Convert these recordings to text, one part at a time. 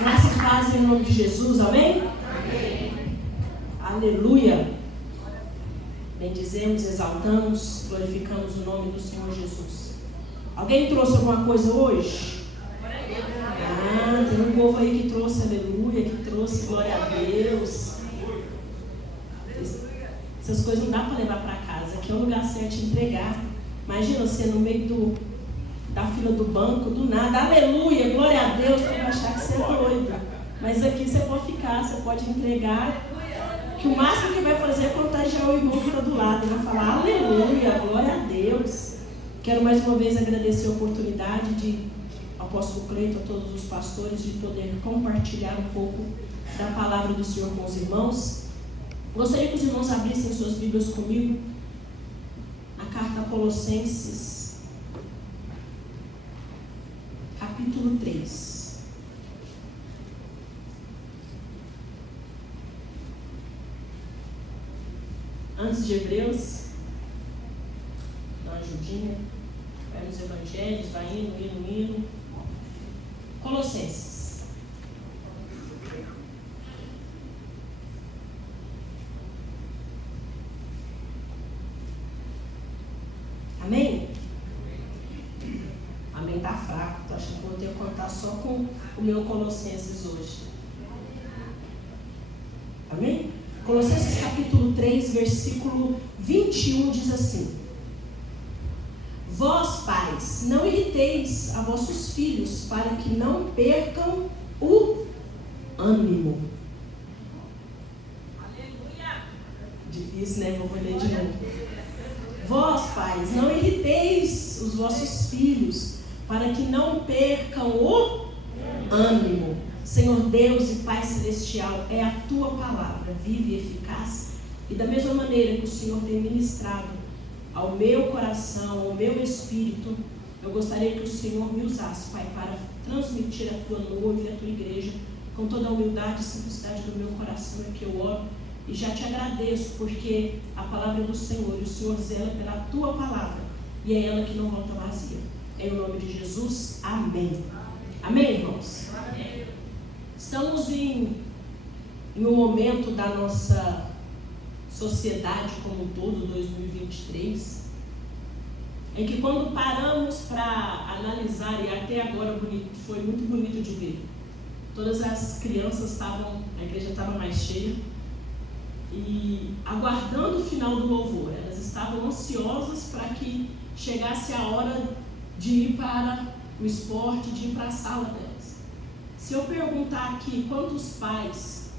Graça e paz em nome de Jesus, amém? Amém. Aleluia. Bendizemos, exaltamos, glorificamos o nome do Senhor Jesus. Alguém trouxe alguma coisa hoje? Tem um povo aí que trouxe aleluia, que trouxe glória a Deus. Essas coisas não dá para levar para casa. Aqui é o lugar certo de entregar. Imagina você no meio da fila do banco, do nada, aleluia, glória a Deus, você vai achar que você é doido. Mas aqui você pode ficar, você pode entregar, que o máximo que vai fazer é contagiar o irmão que está do lado, vai falar aleluia, glória a Deus. Quero mais uma vez agradecer a oportunidade ao apóstolo Cleito, a todos os pastores, de poder compartilhar um pouco da palavra do Senhor com os irmãos. Gostaria que os irmãos abrissem suas Bíblias comigo, na carta a Colossenses, capítulo 3. Antes de Hebreus, dá uma ajudinha, vai nos evangelhos, vai indo. Colossenses. Amém? Amém tá fraco, tô achando que vou ter que contar só com o meu Colossenses hoje. Amém? Colossenses capítulo 3, versículo 21 diz assim: Vós, pais, não irriteis a vossos filhos, para que não percam o ânimo. Aleluia! Difícil, né? Vou ler de novo. Vós, pais, não irriteis os vossos filhos, para que não percam o ânimo. Senhor Deus e Pai Celestial, é a Tua palavra viva e eficaz, e da mesma maneira que o Senhor tem ministrado ao meu coração, ao meu espírito, eu gostaria que o Senhor me usasse, Pai, para transmitir a Tua noiva e a Tua igreja, com toda a humildade e simplicidade do meu coração, é que eu oro, e já te agradeço, porque a palavra é do Senhor, e o Senhor zela pela Tua palavra, e é ela que não volta vazia. Em nome de Jesus, amém. Amém, irmãos? Amém. Estamos em um momento da nossa sociedade como um todo, 2023, em que quando paramos para analisar, e até agora foi muito bonito de ver, todas as crianças estavam, a igreja estava mais cheia, e aguardando o final do louvor, elas estavam ansiosas para que chegasse a hora de ir para o esporte, de ir para a sala delas. Se eu perguntar aqui quantos pais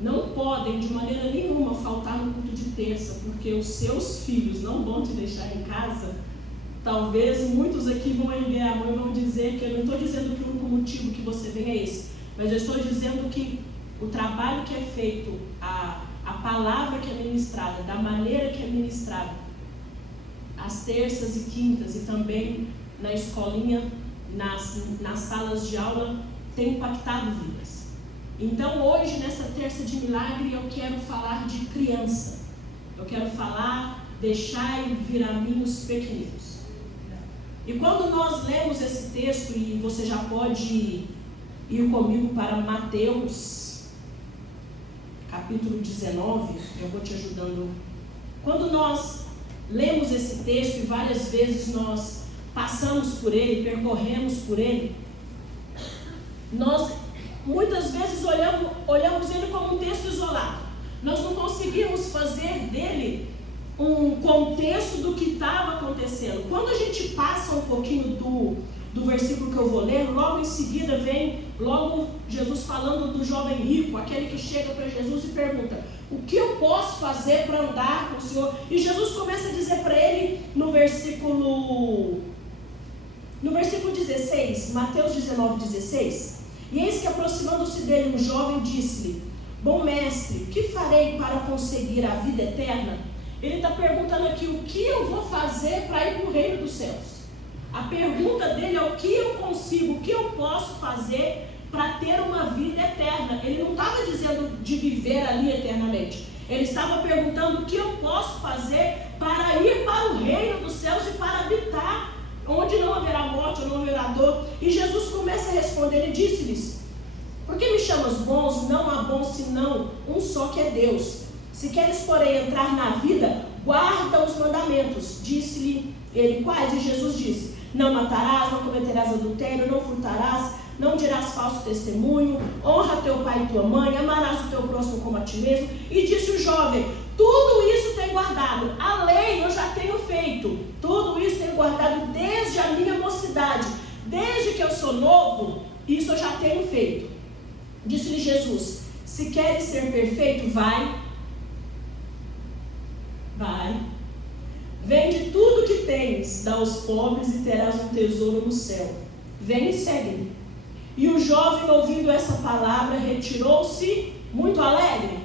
não podem de maneira nenhuma faltar no culto de terça, porque os seus filhos não vão te deixar em casa, talvez muitos aqui vão erguer a mão e vão dizer que eu não estou dizendo que o único motivo que você vem é esse, mas eu estou dizendo que o trabalho que é feito, a palavra que é ministrada, da maneira que é ministrada, às terças e quintas e também na escolinha, nas salas de aula, tem impactado vidas. Então hoje, nessa terça de milagre, eu quero falar de criança. Eu quero falar, deixai vir a mim os pequeninos. E quando nós lemos esse texto, e você já pode ir comigo para Mateus, capítulo 19, eu vou te ajudando. Quando nós lemos esse texto, e várias vezes nós passamos por ele, percorremos por ele, nós muitas vezes olhamos ele como um texto isolado. Nós não conseguimos fazer dele um contexto do que estava acontecendo. Quando a gente passa um pouquinho do versículo que eu vou ler, logo em seguida vem logo Jesus falando do jovem rico, aquele que chega para Jesus e pergunta: o que eu posso fazer para andar com o Senhor? E Jesus começa a dizer para ele no versículo 16, Mateus 19, 16, e eis que aproximando-se dele um jovem disse-lhe: bom mestre, o que farei para conseguir a vida eterna? Ele está perguntando aqui: o que eu vou fazer para ir para o reino dos céus? A pergunta dele é: o que eu consigo, o que eu posso fazer para ter uma vida eterna? Ele não estava dizendo de viver ali eternamente. Ele estava perguntando: o que eu posso fazer para ir para o reino dos céus e para habitar onde não haverá morte, onde não haverá dor? E Jesus começa a responder e disse-lhes: por chamas bons, não há bom senão um só, que é Deus. Se queres, porém, entrar na vida, guarda os mandamentos. Disse-lhe ele: quais? E Jesus disse: não matarás, não cometerás adultério, não furtarás, não dirás falso testemunho, honra teu pai e tua mãe, amarás o teu próximo como a ti mesmo. E disse o jovem: tudo isso tenho guardado, a lei eu já tenho feito, tudo isso tenho guardado desde a minha mocidade, desde que eu sou novo, isso eu já tenho feito. Disse-lhe Jesus: se queres ser perfeito, vai, vende tudo que tens, dá aos pobres e terás um tesouro no céu. Vem e segue-me. E o jovem, ouvindo essa palavra, retirou-se muito alegre,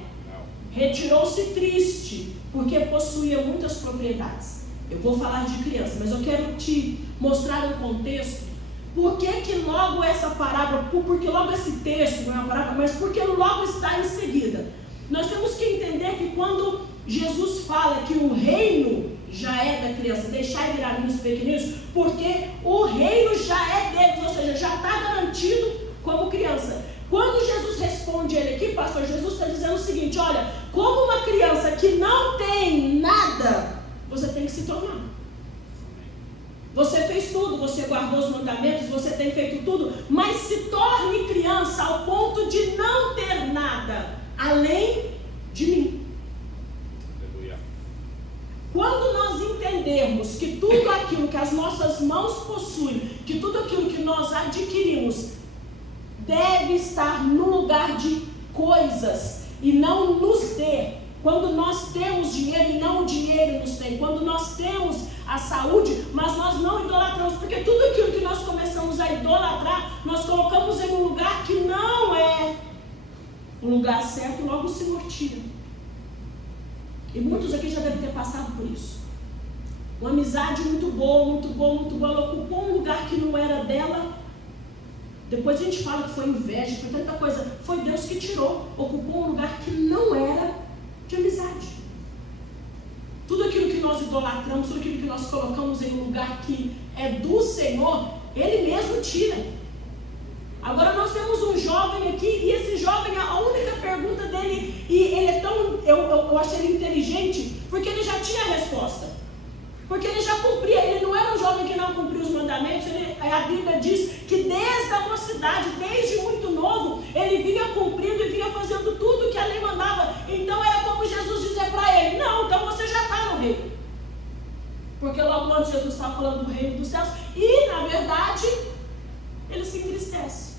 retirou-se triste, porque possuía muitas propriedades. Eu vou falar de criança, mas eu quero te mostrar um contexto. Por que logo essa parábola, porque logo esse texto, não é uma parábola, mas porque logo está em seguida. Nós temos que entender que quando Jesus fala que o reino já é da criança, deixai virar meninos pequeninos, porque o reino já é deles, ou seja, já está garantido como criança. Quando Jesus responde ele aqui, pastor, Jesus está dizendo o seguinte: olha, como uma criança que não tem nada, você tem que se tornar. Você fez tudo, você guardou os mandamentos, você tem feito tudo, mas se torne criança ao ponto de não ter nada além de mim. Quando nós entendermos que tudo aquilo que as nossas mãos possuem, que tudo aquilo que nós adquirimos, deve estar no lugar de coisas e não nos ter. Quando nós temos dinheiro e não o dinheiro nos tem. Quando nós temos a saúde, mas nós não idolatramos. Porque tudo aquilo que nós começamos a idolatrar, nós colocamos em um lugar que não é o lugar certo e logo se mortira. E muitos aqui já devem ter passado por isso. Uma amizade muito boa, ela ocupou um lugar que não era dela. Depois a gente fala que foi inveja, foi tanta coisa. Foi Deus que tirou, ocupou um lugar que não era de amizade. Tudo aquilo que nós idolatramos, tudo aquilo que nós colocamos em um lugar que é do Senhor, Ele mesmo tira. Agora nós temos um jovem aqui, e esse jovem, a única pergunta dele, e ele é tão, eu achei ele inteligente, porque ele já tinha a resposta. Porque ele já cumpria, ele não era um jovem que não cumpria os mandamentos. A Bíblia diz que desde a mocidade, desde muito novo, ele vinha cumprindo e vinha fazendo tudo que a lei mandava. Então era como Jesus dizer para ele: não, então você já está no reino. Porque logo antes Jesus estava falando do reino dos céus, e na verdade, ele se entristece.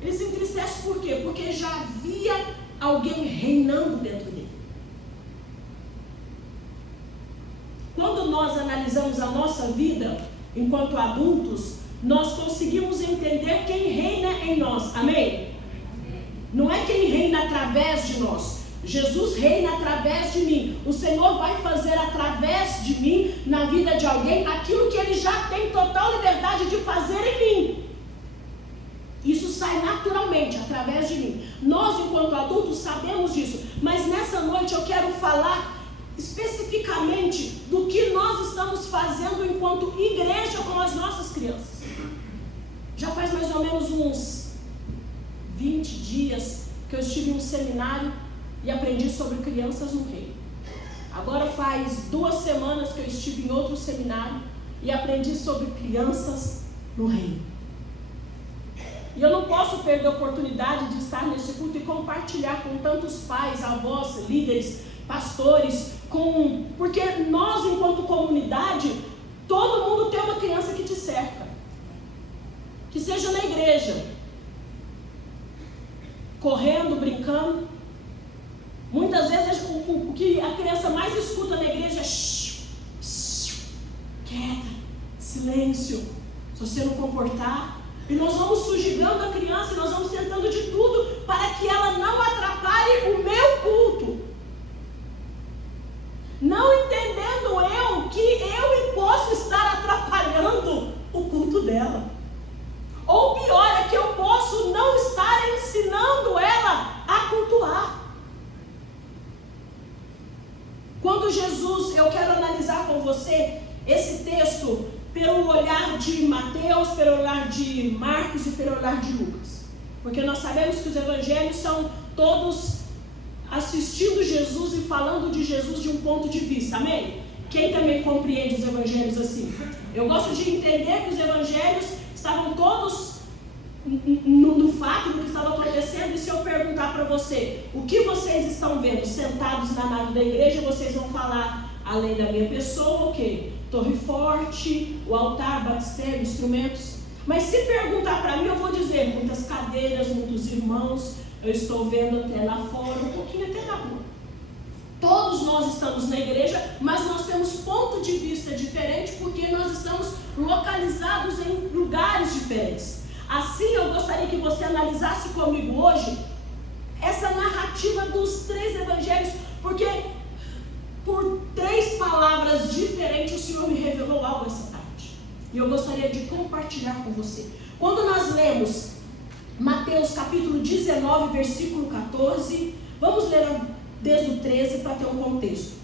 Ele se entristece por quê? Porque já havia alguém reinando dentro dele. Quando nós analisamos a nossa vida enquanto adultos, nós conseguimos entender quem reina em nós. Amém? Não é quem reina através de nós. Jesus reina através de mim. O Senhor vai fazer através de mim, na vida de alguém, aquilo que Ele já tem total liberdade de fazer em mim. Isso sai naturalmente, através de mim. Nós, enquanto adultos, sabemos disso. Mas nessa noite eu quero falar especificamente do que nós estamos fazendo enquanto igreja com as nossas crianças. Já faz mais ou menos uns 20 dias que eu estive em um seminário e aprendi sobre crianças no reino. Agora faz 2 semanas que eu estive em outro seminário e aprendi sobre crianças no reino. E eu não posso perder a oportunidade de estar nesse culto e compartilhar com tantos pais, avós, líderes, pastores, porque nós, enquanto comunidade, todo mundo tem uma criança que te cerca. Que seja na igreja, correndo, brincando. Muitas vezes o que a criança mais escuta na igreja é shh, shh, quieta, silêncio, se você não comportar. E nós vamos sujigando a criança, e nós vamos tentando de tudo para que ela não atrapalhe o meu culto. Não entendendo eu que eu posso estar atrapalhando o culto dela. Ou pior, é que eu posso não estar ensinando ela a cultuar. Quando Jesus, eu quero analisar com você esse texto pelo olhar de Mateus, pelo olhar de Marcos e pelo olhar de Lucas. Porque nós sabemos que os evangelhos são todos assistindo Jesus e falando de Jesus de um ponto de vista, amém? Quem também compreende os evangelhos assim? Eu gosto de entender que os evangelhos estavam todos no fato do que estava acontecendo. E se eu perguntar para você, o que vocês estão vendo sentados na nave da igreja, vocês vão falar, além da minha pessoa, o quê? Torre forte, o altar, batistério, instrumentos. Mas se perguntar para mim, eu vou dizer muitas cadeiras, muitos irmãos, eu estou vendo até lá fora, um pouquinho até na rua. Todos nós estamos na igreja, mas nós temos ponto de vista diferente porque nós estamos localizados em lugares diferentes. Assim, eu gostaria que você analisasse comigo hoje essa narrativa dos 3 evangelhos, porque por 3 palavras diferentes o Senhor me revelou algo essa tarde. E eu gostaria de compartilhar com você. Quando nós lemos Mateus capítulo 19, versículo 14, vamos ler desde o 13 para ter um contexto.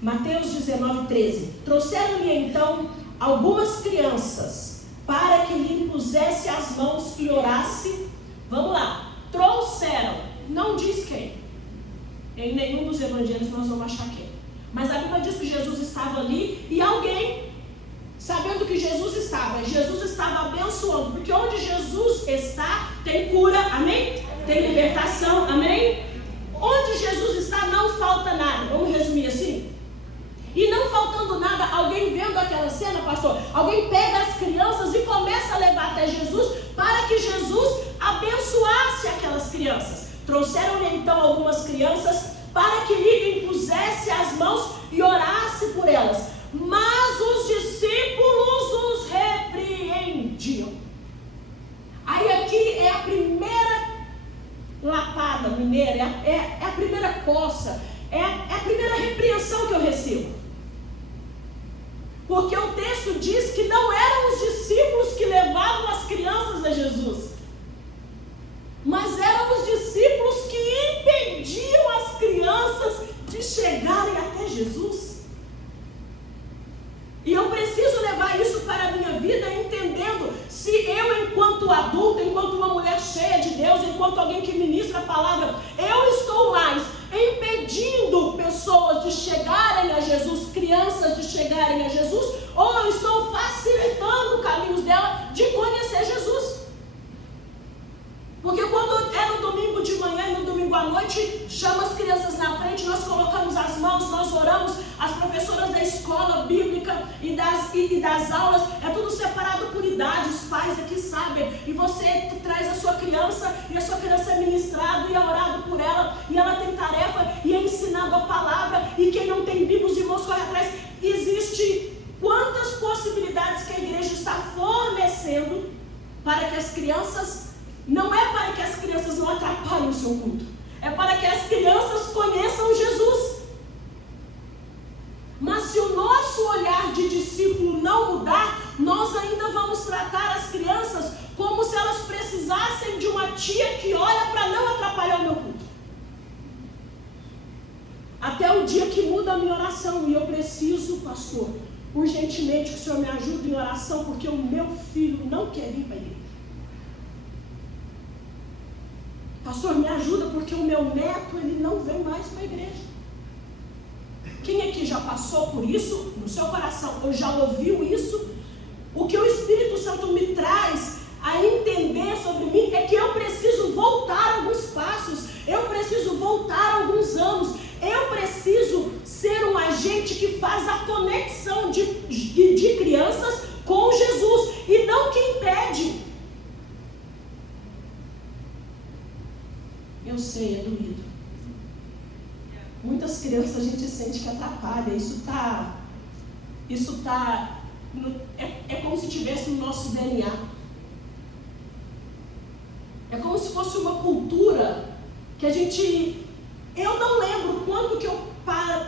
Mateus 19, 13. Trouxeram-lhe então algumas crianças para que lhe impusesse as mãos e orasse. Vamos lá. Trouxeram. Não diz quem. Em nenhum dos evangelhos nós vamos achar quem. Mas a Bíblia diz que Jesus estava ali e alguém, sabendo que Jesus estava abençoando. Porque onde Jesus está, tem cura, amém? Tem libertação, amém? Onde Jesus está, não falta nada. Vamos resumir assim? E não faltando nada, alguém vendo aquela cena, pastor, alguém pega as crianças e começa a levar até Jesus para que Jesus abençoasse aquelas crianças. Trouxeram-lhe então algumas crianças para que lhe impusesse as mãos e orasse por elas. Mas os discípulos os repreendiam. Aí aqui é a primeira lapada mineira, é a primeira coça, é a primeira repreensão que eu recebo. Porque o texto diz que não eram os discípulos que levavam as crianças a Jesus, mas eram os discípulos que impediam as crianças de chegarem até Jesus. E eu preciso levar isso para a minha vida, entendendo se eu, enquanto adulta, enquanto uma mulher cheia de Deus, enquanto alguém que ministra a palavra, eu estou mais impedindo pessoas de chegarem a Jesus, crianças de chegarem a Jesus, ou eu estou facilitando caminhos dela de conhecer Jesus. Porque quando é no domingo de manhã e no domingo à noite, chama as crianças na frente, nós colocamos as mãos, nós oramos, as professoras da escola bíblica e das aulas, é tudo separado por idade, os pais aqui sabem, e você traz a sua criança, e a sua criança é ministrada e é orado por ela, e ela tem tarefa, e é ensinado a palavra, e quem não tem Bíblia, os irmãos correm atrás. Existe quantas possibilidades que a igreja está fornecendo para que as crianças, não é para que as crianças não atrapalhem o seu culto, é para que as crianças conheçam Jesus. Mas se o nosso olhar de discípulo não mudar, nós ainda vamos tratar as crianças como se elas precisassem de uma tia que olha para não atrapalhar o meu culto. Até o dia que muda a minha oração, e eu preciso, pastor, urgentemente que o Senhor me ajude em oração, porque o meu filho não quer vir para a igreja. Pastor, me ajuda porque o meu neto, ele não vem mais para a igreja. Quem aqui já passou por isso no seu coração, ou já ouviu isso? O que o Espírito Santo me traz a entender sobre mim é que eu preciso voltar alguns passos, eu preciso voltar alguns anos, eu preciso ser um agente que faz a conexão de crianças com Jesus, e não que impede. Eu sei, é doído. Muitas crianças a gente sente que atrapalha. É como se estivesse no nosso DNA. É como se fosse uma cultura que a gente... Eu não lembro quando que eu paro,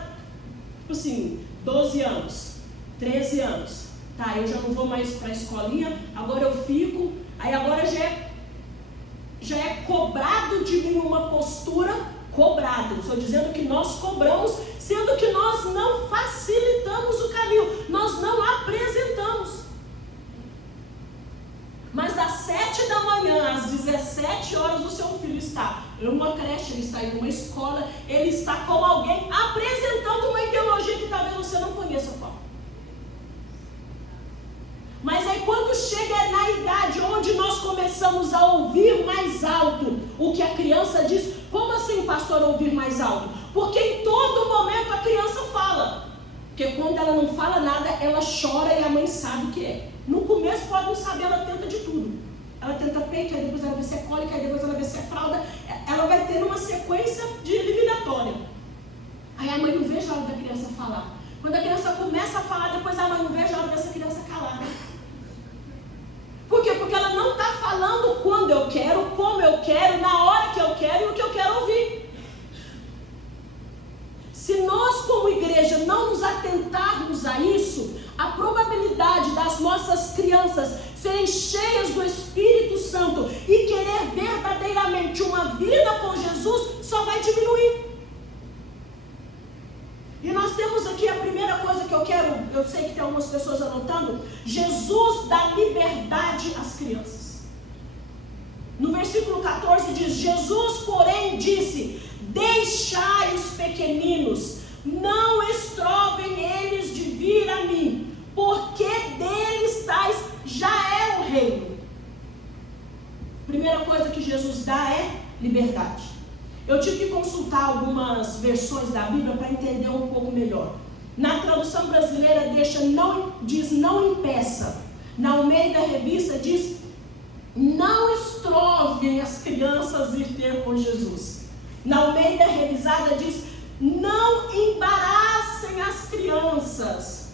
assim, 12 anos, 13 anos. Tá, eu já não vou mais para a escolinha, agora eu fico, aí agora já é cobrado de mim uma postura, cobrado. Estou dizendo que nós cobramos, sendo que nós não facilitamos o caminho, nós não apresentamos. Mas das 7 da manhã às 17 está em uma creche, ele está em uma escola, ele está com alguém apresentando uma ideologia que talvez você não conheça qual. Mas aí quando chega na idade onde nós começamos a ouvir mais alto o que a criança diz, como assim, pastor, ouvir mais alto? Porque em todo momento a criança fala. Porque quando ela não fala nada, ela chora e a mãe sabe o que é. No começo pode não saber, ela tenta de tudo. Ela tenta peito, aí depois ela vai ser cólica, aí depois ela vai ser fralda. Ela vai ter uma sequência de eliminatória. Aí a mãe não vejo a hora da criança falar. Quando a criança começa a falar, depois a mãe não vejo a hora dessa criança calar. Por quê? Porque ela não está falando quando eu quero, como eu quero, na hora que eu quero e o que eu quero ouvir. Se nós como igreja não nos atentarmos a isso, a probabilidade das nossas crianças serem cheias do Espírito Santo e querer verdadeiramente uma vida com Jesus só vai diminuir. E nós temos aqui a primeira coisa que eu sei que tem algumas pessoas anotando, Jesus dá liberdade às crianças. No versículo 14 diz, Jesus, porém, disse, deixai os pequeninos, não estrovem eles de vir a mim, porque deles tais já é o reino. Primeira coisa que Jesus dá é liberdade. Eu tive que consultar algumas versões da Bíblia para entender um pouco melhor. Na tradução brasileira diz não impeça. Na Almeida Revista diz não estrovem as crianças ir ter com Jesus. Na Almeida Revisada diz não embaraçem as crianças.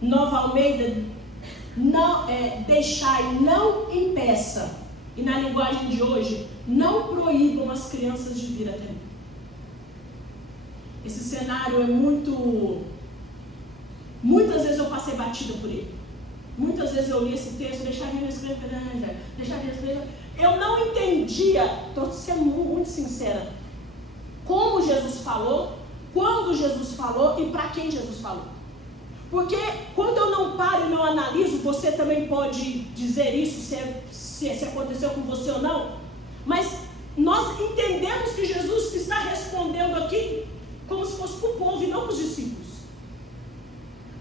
Nova Almeida, deixai, não impeça. E na linguagem de hoje, não proíbam as crianças de vir até mim. Esse cenário é muitas vezes eu passei batida por ele. Muitas vezes eu li esse texto, deixava ele escrever. Eu não entendia, estou sendo muito sincera, como Jesus falou, quando Jesus falou e para quem Jesus falou. Porque quando eu não paro e não analiso, você também pode dizer isso, se aconteceu com você ou não, mas nós entendemos que Jesus está respondendo aqui como se fosse para o povo e não para os discípulos.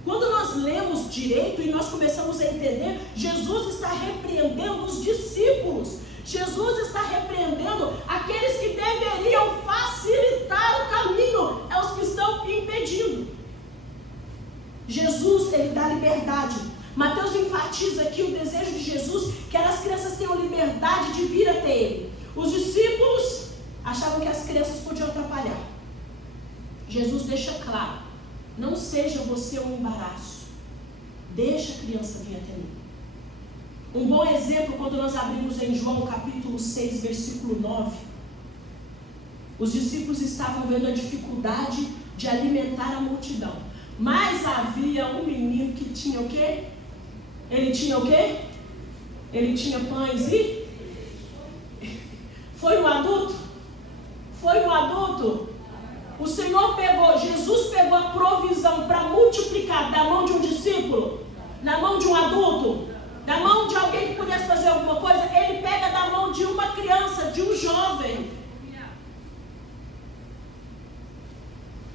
Quando nós lemos direito e nós começamos a entender, Jesus está repreendendo os discípulos. Jesus está repreendendo aqueles que deveriam facilitar o caminho aos que estão impedindo. Jesus, ele dá liberdade. Mateus enfatiza aqui o desejo de Jesus que as crianças tenham liberdade de vir até ele. Os discípulos achavam que as crianças podiam atrapalhar. Jesus deixa claro, não seja você um embaraço. Deixa a criança vir até mim. Um bom exemplo, quando nós abrimos em João capítulo 6, versículo 9. Os discípulos estavam vendo a dificuldade de alimentar a multidão. Mas havia um menino que tinha o quê? Ele tinha o quê? Ele tinha pães e... Foi um adulto? Foi um adulto? O Senhor Jesus pegou a provisão para multiplicar da mão de um discípulo, na mão de um adulto, da mão de alguém que pudesse fazer alguma coisa. Ele pega da mão de uma criança, de um jovem.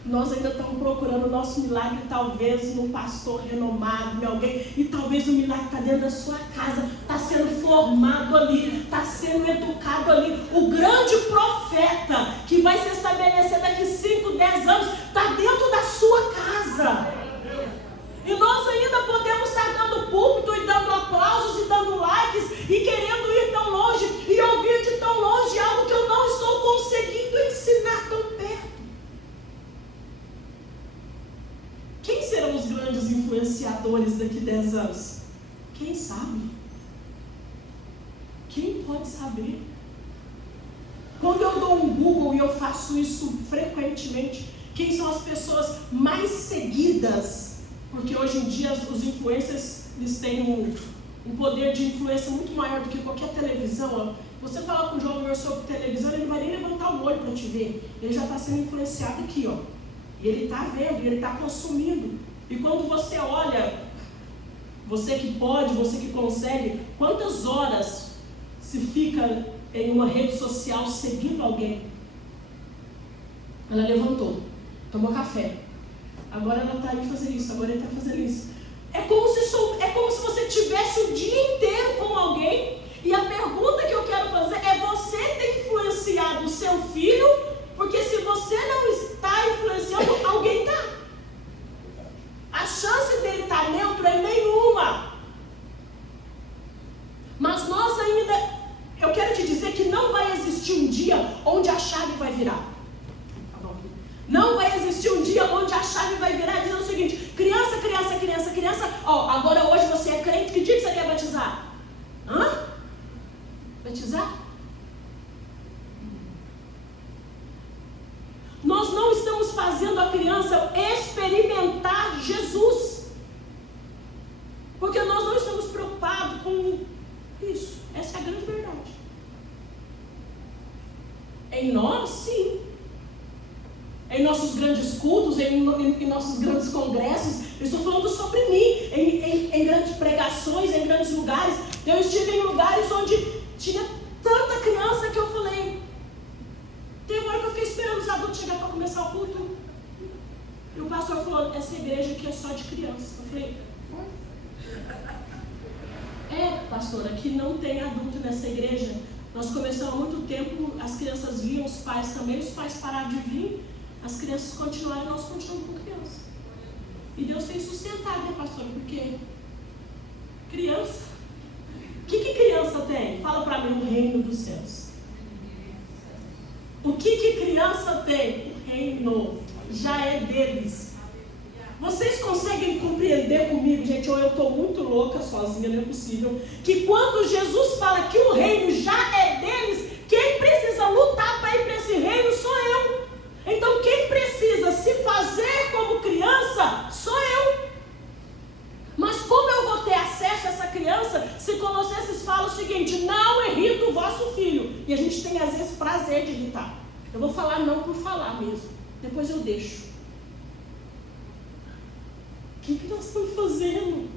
Nós ainda estamos procurando o nosso milagre, talvez no pastor renomado, em alguém, e talvez o milagre está dentro da sua casa, está sendo formado ali, está sendo educado ali. O grande profeta que vai se estabelecer daqui 5, 10 anos, está dentro da sua casa. E nós ainda podemos estar dando púlpito e dando aplausos e dando likes e querendo ir tão longe e ouvir de tão longe algo que eu não estou conseguindo ensinar tão perto. Quem serão os grandes influenciadores daqui 10 anos? Quem sabe? Quem pode saber? Quando eu dou um Google, e eu faço isso frequentemente, quem são as pessoas mais seguidas? Porque hoje em dia os influencers, eles têm um poder de influência muito maior do que qualquer televisão. Você fala com o jovem sobre televisão, ele não vai nem levantar o olho para te ver. Ele já está sendo influenciado aqui, ó. E ele está vendo, ele está consumindo. E quando você olha, você que pode, você que consegue, quantas horas se fica em uma rede social seguindo alguém. Ela levantou, tomou café. Agora ela está aí fazendo isso, agora ele está fazendo isso. É como se você tivesse o dia inteiro com alguém. E a pergunta que eu quero fazer é: você tem influenciado o seu filho? Porque se você não está influenciando, alguém está. A chance dele estar neutro é nenhuma. Mas nós ainda, eu quero te dizer que não vai existir um dia onde a chave vai virar. Não vai existir um dia onde a chave vai virar dizendo o seguinte: criança, agora hoje você é crente, que dia que você quer batizar? Batizar? Nós não estamos fazendo a criança experimentar Jesus, porque nós não estamos preocupados com isso. Essa é a grande verdade. Em nós, sim. Em nossos grandes cultos, em nossos grandes congressos, eu estou falando sobre mim, em grandes pregações, em grandes lugares. Eu estive em lugares onde tinha tanta criança que eu falei, tem uma hora que eu fiquei esperando os adultos chegar para começar o culto. E o pastor falou: essa igreja aqui é só de criança. Eu falei: pastor, aqui não tem adulto nessa igreja. Nós começamos há muito tempo, as crianças vinham, os pais também, os pais pararam de vir. As crianças continuaram, nós continuamos com criança. E Deus tem sustentado, né, pastor? Porque criança, o que criança tem? Fala para mim, o reino dos céus. O que criança tem? O reino já é deles. Vocês conseguem compreender comigo, gente, ou eu estou muito louca sozinha, não é possível, que quando Jesus fala que o reino já é deles, quem precisa lutar para ir para esse reino sou eu. Então quem precisa se fazer como criança sou eu. Mas como eu vou ter acesso a essa criança se Colossenses fala o seguinte: não irrita o vosso filho? E a gente tem às vezes prazer de irritar. Eu vou falar não por falar mesmo, depois eu deixo. O que nós estamos fazendo?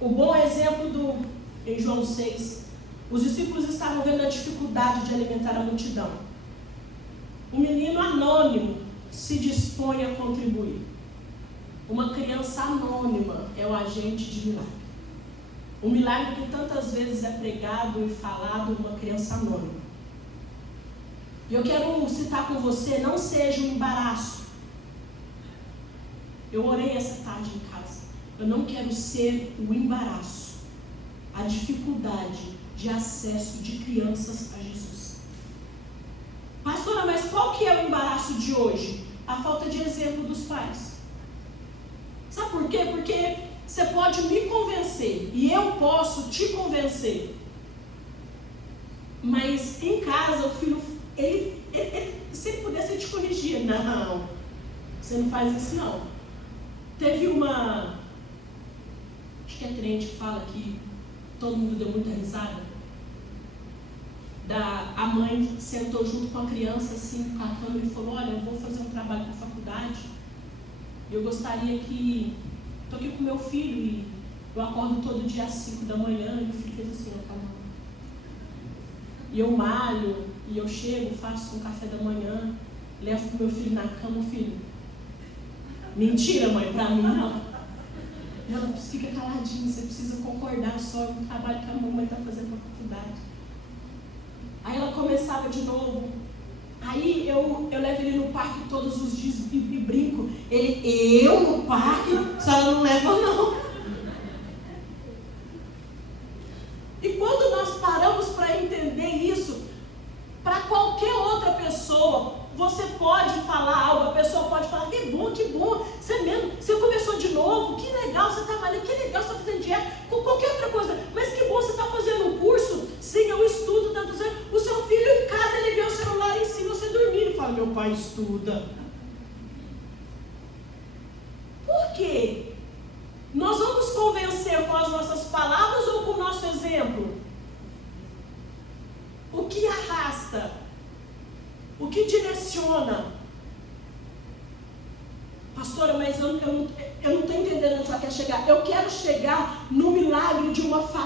O bom exemplo em João 6, os discípulos estavam vendo a dificuldade de alimentar a multidão. Um menino anônimo se dispõe a contribuir. Uma criança anônima é o agente de milagre. Um milagre que tantas vezes é pregado e falado, uma criança anônima. E eu quero citar com você: não seja um embaraço. Eu orei essa tarde em casa. Eu não quero ser o embaraço, a dificuldade de acesso de crianças a Jesus. Pastora, mas qual que é o embaraço de hoje? A falta de exemplo dos pais. Sabe por quê? Porque você pode me convencer e eu posso te convencer, mas em casa o filho, ele se ele pudesse, ele te corrigia. Não, você não faz isso não. Teve uma, acho que é crente que fala que todo mundo deu muita risada. A mãe sentou junto com a criança assim, com a câmera, e falou: olha, eu vou fazer um trabalho com a faculdade, e eu gostaria que, estou aqui com meu filho, e eu acordo todo dia às 5 da manhã, e o filho fez assim, ó, calma. E eu malho, e eu chego, faço um café da manhã, levo pro meu filho na cama. Filho: mentira, mãe, pra mim não. Ela: fica caladinho, você precisa concordar só com o trabalho que a mamãe está fazendo na faculdade. Aí ela começava de novo. Aí eu levo ele no parque todos os dias e brinco. Eu no parque? A senhora não leva não. E quando nós paramos para entender isso, para qualquer outra pessoa, você pode falar algo, a pessoa pode falar: que bom, você começou de novo, que legal, você está malhando, que legal, você está fazendo dieta, com qualquer outra coisa, mas que bom, você está fazendo um curso. Sim, eu estudo tantos anos. O seu filho em casa, ele vê o celular em cima, você dormindo, e fala: meu pai estuda. Por quê? Nós vamos convencer com as nossas palavras ou com o nosso exemplo? O que arrasta? O que direciona? Pastora, mas eu não estou entendendo onde você quer chegar. Eu quero chegar no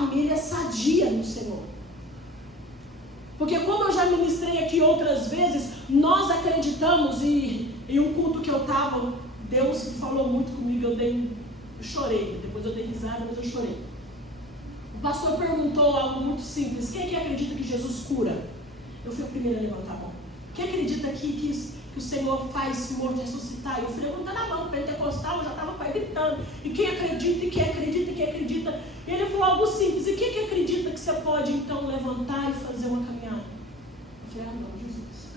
família sadia no Senhor. Porque como eu já ministrei aqui outras vezes, nós acreditamos, e em um culto que eu estava, Deus falou muito comigo, eu chorei, depois eu dei risada, mas eu chorei. O pastor perguntou algo muito simples: quem é que acredita que Jesus cura? Eu fui a primeira a levantar a mão. Quem acredita que o Senhor faz morto ressuscitar? Eu fui levantando a mão, pentecostal, eu já estava gritando. E quem acredita, e quem acredita, e quem acredita? E ele falou algo simples: e quem que acredita que você pode então levantar e fazer uma caminhada? Eu falei: ah, não, Jesus.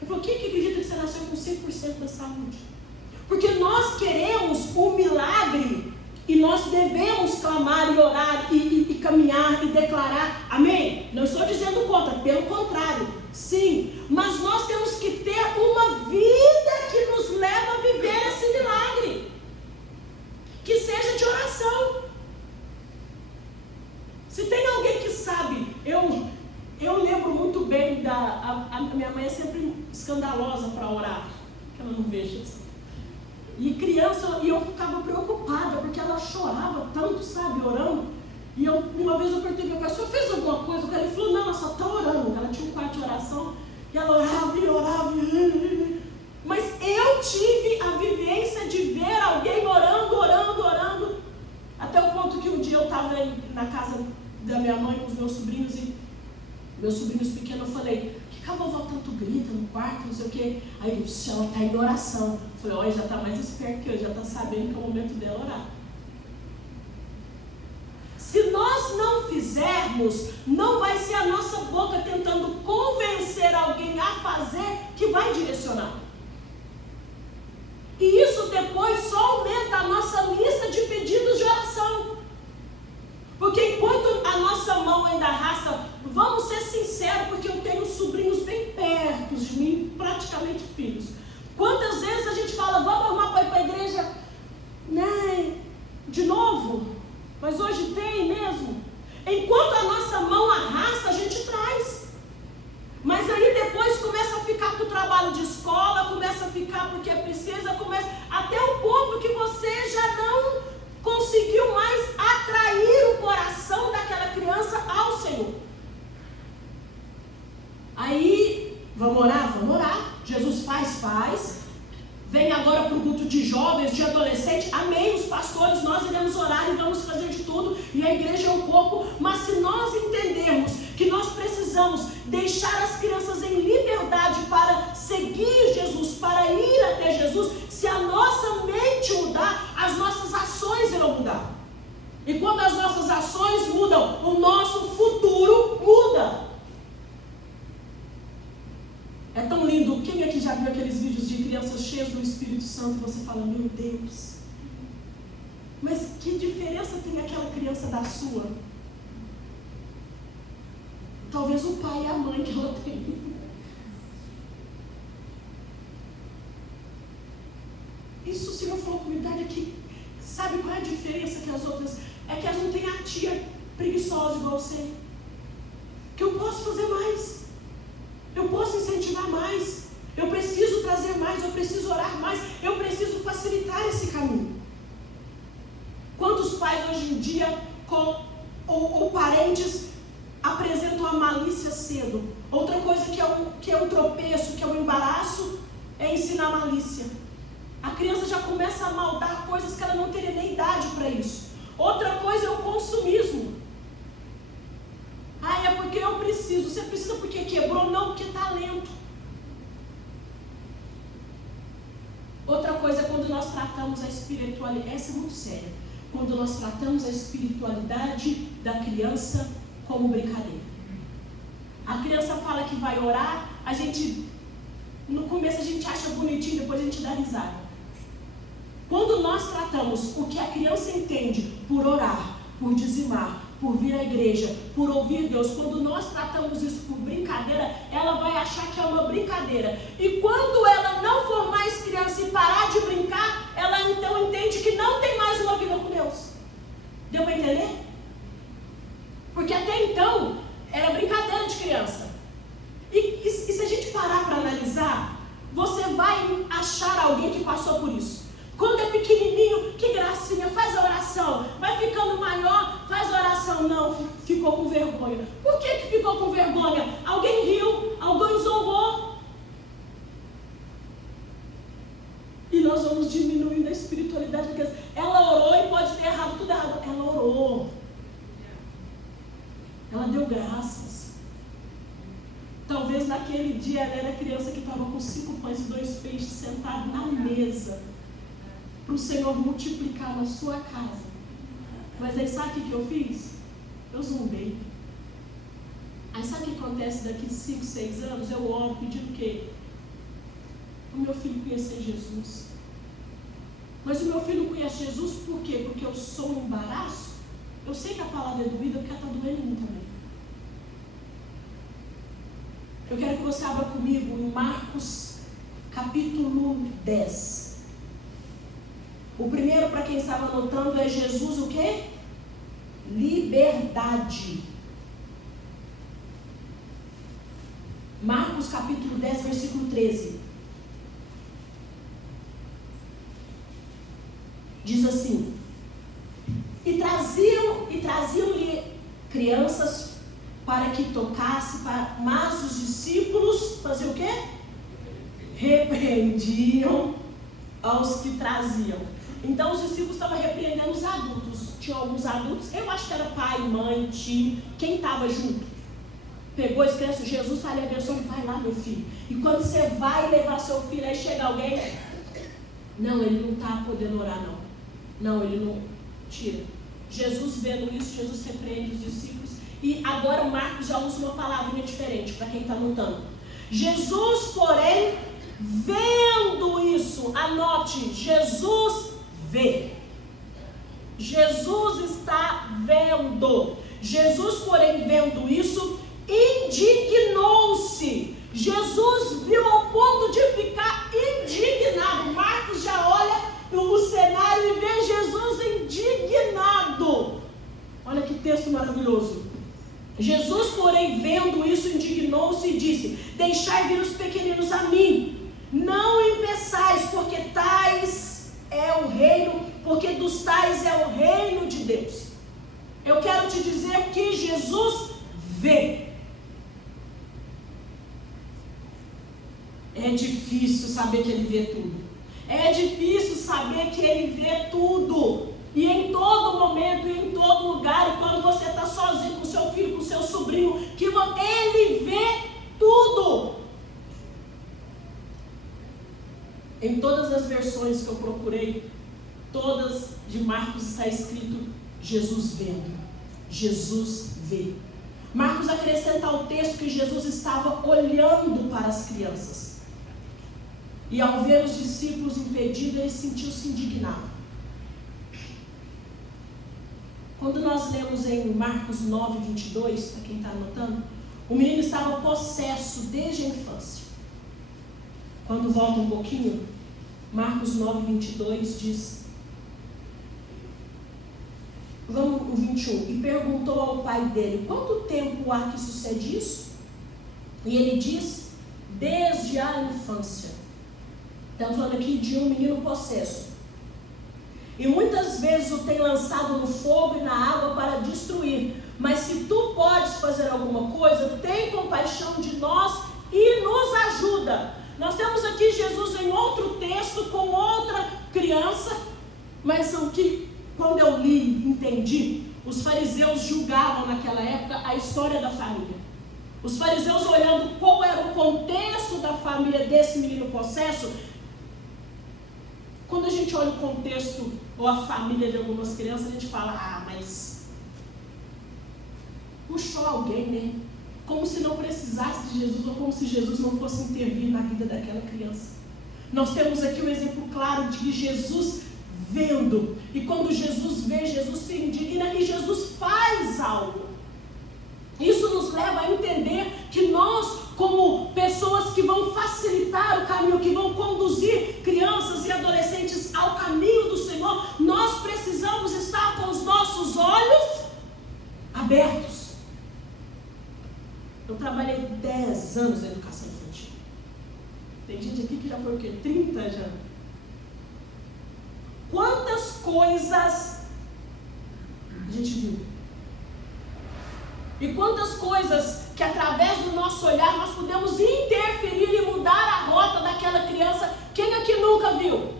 Ele falou: quem que acredita que você nasceu com 100% da saúde? Porque nós queremos o milagre e nós devemos clamar e orar e caminhar e declarar, amém? Não estou dizendo contra, pelo contrário, sim, mas nós temos que ter uma vida que nos leva a viver esse milagre, que seja de oração. Se tem alguém que sabe, eu lembro muito bem a minha mãe é sempre escandalosa para orar, que ela não veja assim. E criança, e eu ficava preocupada, porque ela chorava tanto, sabe, orando. E uma vez eu perguntei para ela: você fez alguma coisa? Ele falou: não, ela só está orando. Ela tinha um quarto de oração, e ela orava e orava. Mas eu tive a vivência de ver alguém orando, até o ponto que um dia eu estava na casa da minha mãe com os meus sobrinhos, e meus sobrinhos pequenos, eu falei: por que a vovó tanto grita no quarto, não sei o quê? Aí ele disse: ela está em oração. Eu falei: olha, já está mais esperto que eu, já está sabendo que é o momento dela orar. Se nós não fizermos, não vai ser a nossa boca tentando convencer alguém a fazer que vai direcionar. E isso depois só aumenta a nossa lista de pedidos de oração. Porque enquanto a nossa mão ainda arrasta, vamos ser sinceros, porque eu tenho sobrinhos bem perto de mim, praticamente filhos. Quantas vezes a gente fala: vamos arrumar para ir para a igreja? Né? De novo? Mas hoje tem mesmo. Enquanto a nossa mão arrasta, a gente traz. Mas aí depois começa a ficar para o trabalho de escola, começa a ficar porque precisa, até o ponto que você já não conseguiu mais atrair o coração daquela criança ao Senhor. Aí, vamos orar? Vamos orar. Jesus faz. Vem agora para o culto de jovens, de adolescentes. Amém, os pastores, nós iremos orar e vamos fazer de tudo. E a igreja é o corpo. Mas se nós entendermos que nós precisamos deixar as crianças em liberdade para seguir Jesus, para ir até Jesus, se a nossa mente mudar, as nossas ações irão mudar. E quando as nossas ações mudam, o nosso futuro muda. É tão lindo. Quem aqui já viu aqueles vídeos de crianças cheias do Espírito Santo e você fala: meu Deus, mas que diferença tem aquela criança da sua? Talvez o pai e a mãe que ela tem. Isso o Senhor falou comigo aqui. Sabe qual é a diferença que as outras? É que elas não têm a tia preguiçosa igual você. Que eu posso fazer mais. Eu posso incentivar mais. Eu preciso trazer mais. Eu preciso orar mais. Eu preciso facilitar esse caminho. Quantos pais hoje em dia ou parentes apresentam a malícia cedo? Outra coisa que é um tropeço, que é um embaraço, é ensinar malícia. A criança já começa a maldar coisas que ela não teria nem idade para isso. Outra coisa é o consumismo. É porque eu preciso. Você precisa porque quebrou? Não, porque está lento. Outra coisa é quando nós tratamos a espiritualidade. Essa é muito séria. Quando nós tratamos a espiritualidade da criança como brincadeira. A criança fala que vai orar, no começo a gente acha bonitinho, depois a gente dá risada. Quando nós tratamos o que a criança entende por orar, por dizimar, por vir à igreja, por ouvir Deus, quando nós tratamos isso por brincadeira, ela vai achar que é uma brincadeira. E quando ela não for mais criança e parar de brincar, ela então entende que não tem mais uma vida com Deus. Deu para entender? Porque até então era brincadeira de criança. E se a gente parar para analisar, você vai achar alguém que passou por isso. Quando é pequenininho, que gracinha, faz a oração. Vai ficando maior, faz a oração. ficou com vergonha. Por que ficou com vergonha? Alguém riu, alguém zombou. E nós vamos diminuindo a espiritualidade. Porque ela orou e pode ter errado tudo errado. Ela orou. Ela deu graças. Talvez naquele dia ela era a criança que estava com 5 pães e 2 peixes sentado na mesa para o Senhor multiplicar na sua casa. Mas aí sabe o que eu fiz? Eu zombei. Aí sabe o que acontece daqui 5, 6 anos? Eu oro pedindo o quê? O meu filho conhecer Jesus. Mas o meu filho conhece Jesus por quê? Porque eu sou um embaraço? Eu sei que a palavra é doída porque ela está doendo em mim também. Eu quero que você abra comigo em Marcos capítulo 10. O primeiro, para quem estava anotando, é Jesus o quê? Liberdade. Marcos capítulo 10, versículo 13. Diz assim: E traziam-lhe crianças para que tocasse, mas os discípulos faziam o quê? Repreendiam aos que traziam. Então os discípulos estavam repreendendo os adultos. Tinha alguns adultos, eu acho que era pai, mãe, tio, quem estava junto. Pegou as crianças, Jesus está ali abençoando, vai lá meu filho. E quando você vai levar seu filho, aí chega alguém, não, ele não está podendo orar não. Não, ele não, tira. Jesus vendo isso, Jesus repreende os discípulos. E agora o Marcos já usa uma palavrinha diferente, para quem está anotando. Jesus, porém, vendo isso, anote, Jesus vê. Jesus está vendo. Jesus, porém, vendo isso, indignou-se. Jesus viu ao ponto de ficar indignado. Marcos já olha o cenário e vê Jesus indignado. Olha que texto maravilhoso. Jesus, porém, vendo isso, indignou-se e disse: Deixai vir os pequeninos a mim, não impeçais, porque tais é o reino, porque dos tais é o reino de Deus. Eu quero te dizer que Jesus vê. É difícil saber que Ele vê tudo. É difícil saber que Ele vê tudo. E em todo momento, e em todo lugar, e quando você está sozinho com seu filho, com seu sobrinho, que Ele vê tudo. Em todas as versões que eu procurei, todas de Marcos está escrito Jesus vendo. Jesus vê. Marcos acrescenta ao texto que Jesus estava olhando para as crianças. E ao ver os discípulos impedidos, ele sentiu-se indignado. Quando nós lemos em Marcos 9, 22, para quem está anotando, o menino estava possesso desde a infância. Quando volta um pouquinho, Marcos 9, 22 diz, vamos o 21, e perguntou ao pai dele: quanto tempo há que sucede isso? E ele diz: desde a infância. Estamos falando aqui de um menino possesso. E muitas vezes o tem lançado no fogo e na água para destruir. Mas se tu podes fazer alguma coisa, tem compaixão de nós e nos ajuda. Nós temos aqui Jesus em outro texto com outra criança, mas o que, quando eu li, entendi, os fariseus julgavam naquela época a história da família. Os fariseus, olhando qual era o contexto da família desse menino possesso. Quando a gente olha o contexto ou a família de algumas crianças, a gente fala: mas puxou alguém, né? Como se não precisasse de Jesus, ou como se Jesus não fosse intervir na vida daquela criança. Nós temos aqui um exemplo claro de Jesus vendo. E quando Jesus vê, Jesus se indigna e Jesus faz algo. Isso nos leva a entender que nós, como pessoas que vão facilitar o caminho, que vão conduzir crianças e adolescentes ao caminho do Senhor, nós precisamos estar com os nossos olhos abertos. Eu trabalhei 10 anos na educação infantil. Tem gente aqui que já foi o quê? 30 já. Quantas coisas a gente viu? E quantas coisas que através do nosso olhar nós podemos interferir e mudar a rota daquela criança. Quem aqui nunca viu?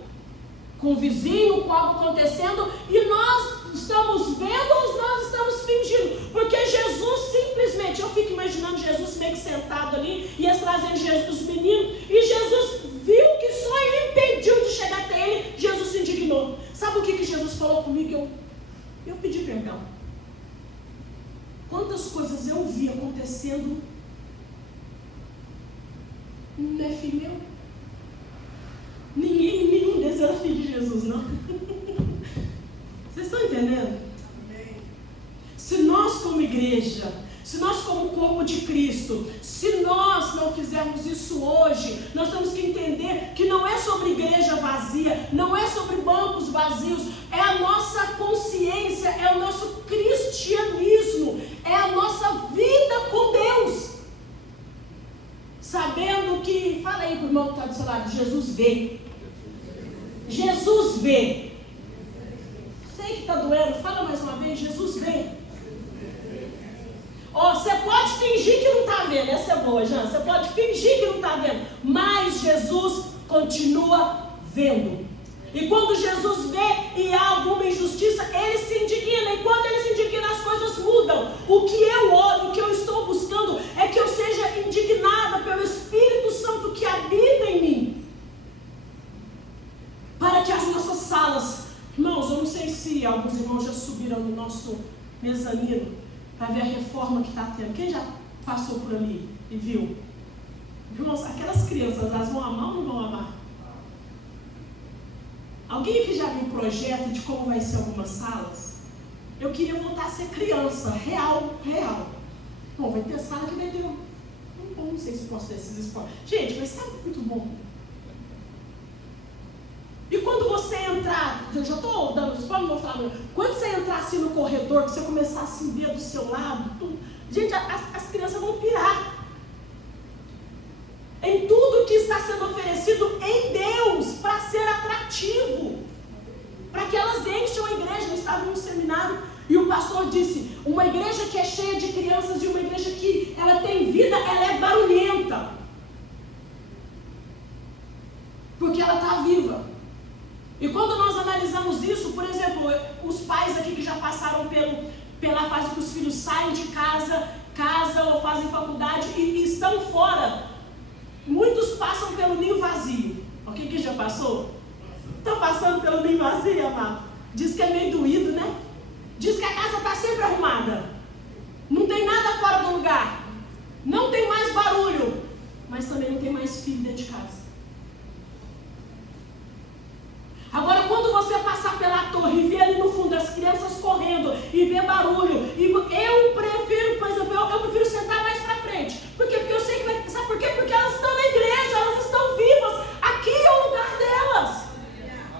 Com o vizinho, com algo acontecendo, e nós estamos vendo ou nós estamos fingindo? Porque Jesus simplesmente, eu fico imaginando Jesus meio que sentado ali, e eles trazendo Jesus, os meninos, e Jesus viu que só impediu de chegar até ele, Jesus se indignou. Sabe o que Jesus falou comigo? Eu pedi perdão. Quantas coisas eu vi acontecendo, não é filho meu? Nenhum deles era filho de Jesus, não? Vocês estão entendendo? Amém. Se nós como igreja, se nós como corpo de Cristo, se nós não fizermos isso hoje, nós temos que entender que não é sobre igreja vazia, não é sobre bancos vazios, é a nossa consciência, é o nosso cristianismo, é a nossa vida com Deus. Sabendo que, fala aí para o irmão que está do seu lado, Jesus vê. Jesus vê. Sei que está doendo, fala mais uma vez, Jesus vê. Você pode fingir que não está vendo, essa é boa, Jean. Você pode fingir que não está vendo, mas Jesus continua vendo. E quando Jesus vê e há alguma injustiça, ele se indigna. E quando ele se indigna, as coisas mudam. O que eu oro, o que eu estou buscando é que eu seja indignada pelo Espírito Santo que habita em mim. Para que as nossas salas, irmãos, eu não sei se alguns irmãos já subiram no nosso mezanino para ver a reforma que está tendo. Quem já passou por ali e viu? Irmãos, aquelas crianças, elas vão amar ou não vão amar? Alguém aqui já viu um projeto de como vai ser algumas salas? Eu queria voltar a ser criança, real. Bom, vai ter sala que vai ter não sei se posso ter esses esportes. Gente, vai ser muito bom. E quando você entrar, eu já estou dando spoiler, não vou falar, quando você entrar assim no corredor, que você começar a se ver do seu lado, tudo, gente, as crianças vão pirar. Em tudo que está sendo oferecido em Deus, para ser atrativo, para que elas enchem a igreja. Eu estava em um seminário e o pastor disse, uma igreja que é cheia de crianças e uma igreja que ela tem vida, ela é barulhenta, porque ela está viva. E quando nós analisamos isso, por exemplo, os pais aqui que já passaram pela fase que os filhos saem de casa ou fazem faculdade e estão fora, muitos passam pelo ninho vazio. Ok, que já passou? Estão passando pelo ninho vazio, amado? Diz que é meio doído, né? Diz que a casa está sempre arrumada. Não tem nada fora do lugar. Não tem mais barulho. Mas também não tem mais filho dentro de casa. Agora, quando você passar pela torre e ver ali no fundo as crianças correndo e ver barulho, e eu prefiro, por exemplo, eu prefiro sentar mais para frente. Por quê? Porque eu sei que vai... Sabe por quê? Porque elas estão na igreja, elas estão vivas. Aqui é o lugar delas.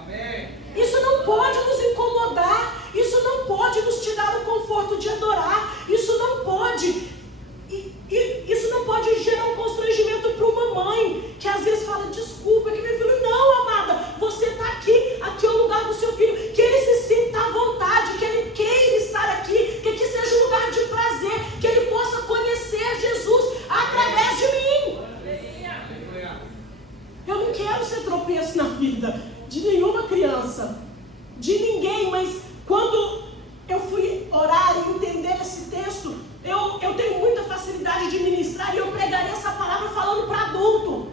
Amém. Isso não pode nos incomodar. Isso não pode nos tirar o conforto de adorar. Isso não pode... Isso não pode gerar um constrangimento para uma mãe que às vezes fala, desculpa, que meu filho, não, amada, você está aqui é o lugar do seu filho, que ele se sinta à vontade, que ele queira estar aqui, que aqui seja um lugar de prazer, que ele possa conhecer Jesus através de mim. Eu não quero ser tropeço na vida de nenhuma criança, de ninguém, mas quando eu fui orar e entender esse texto, eu tenho muita facilidade de ministrar e eu pregaria essa palavra falando para adulto,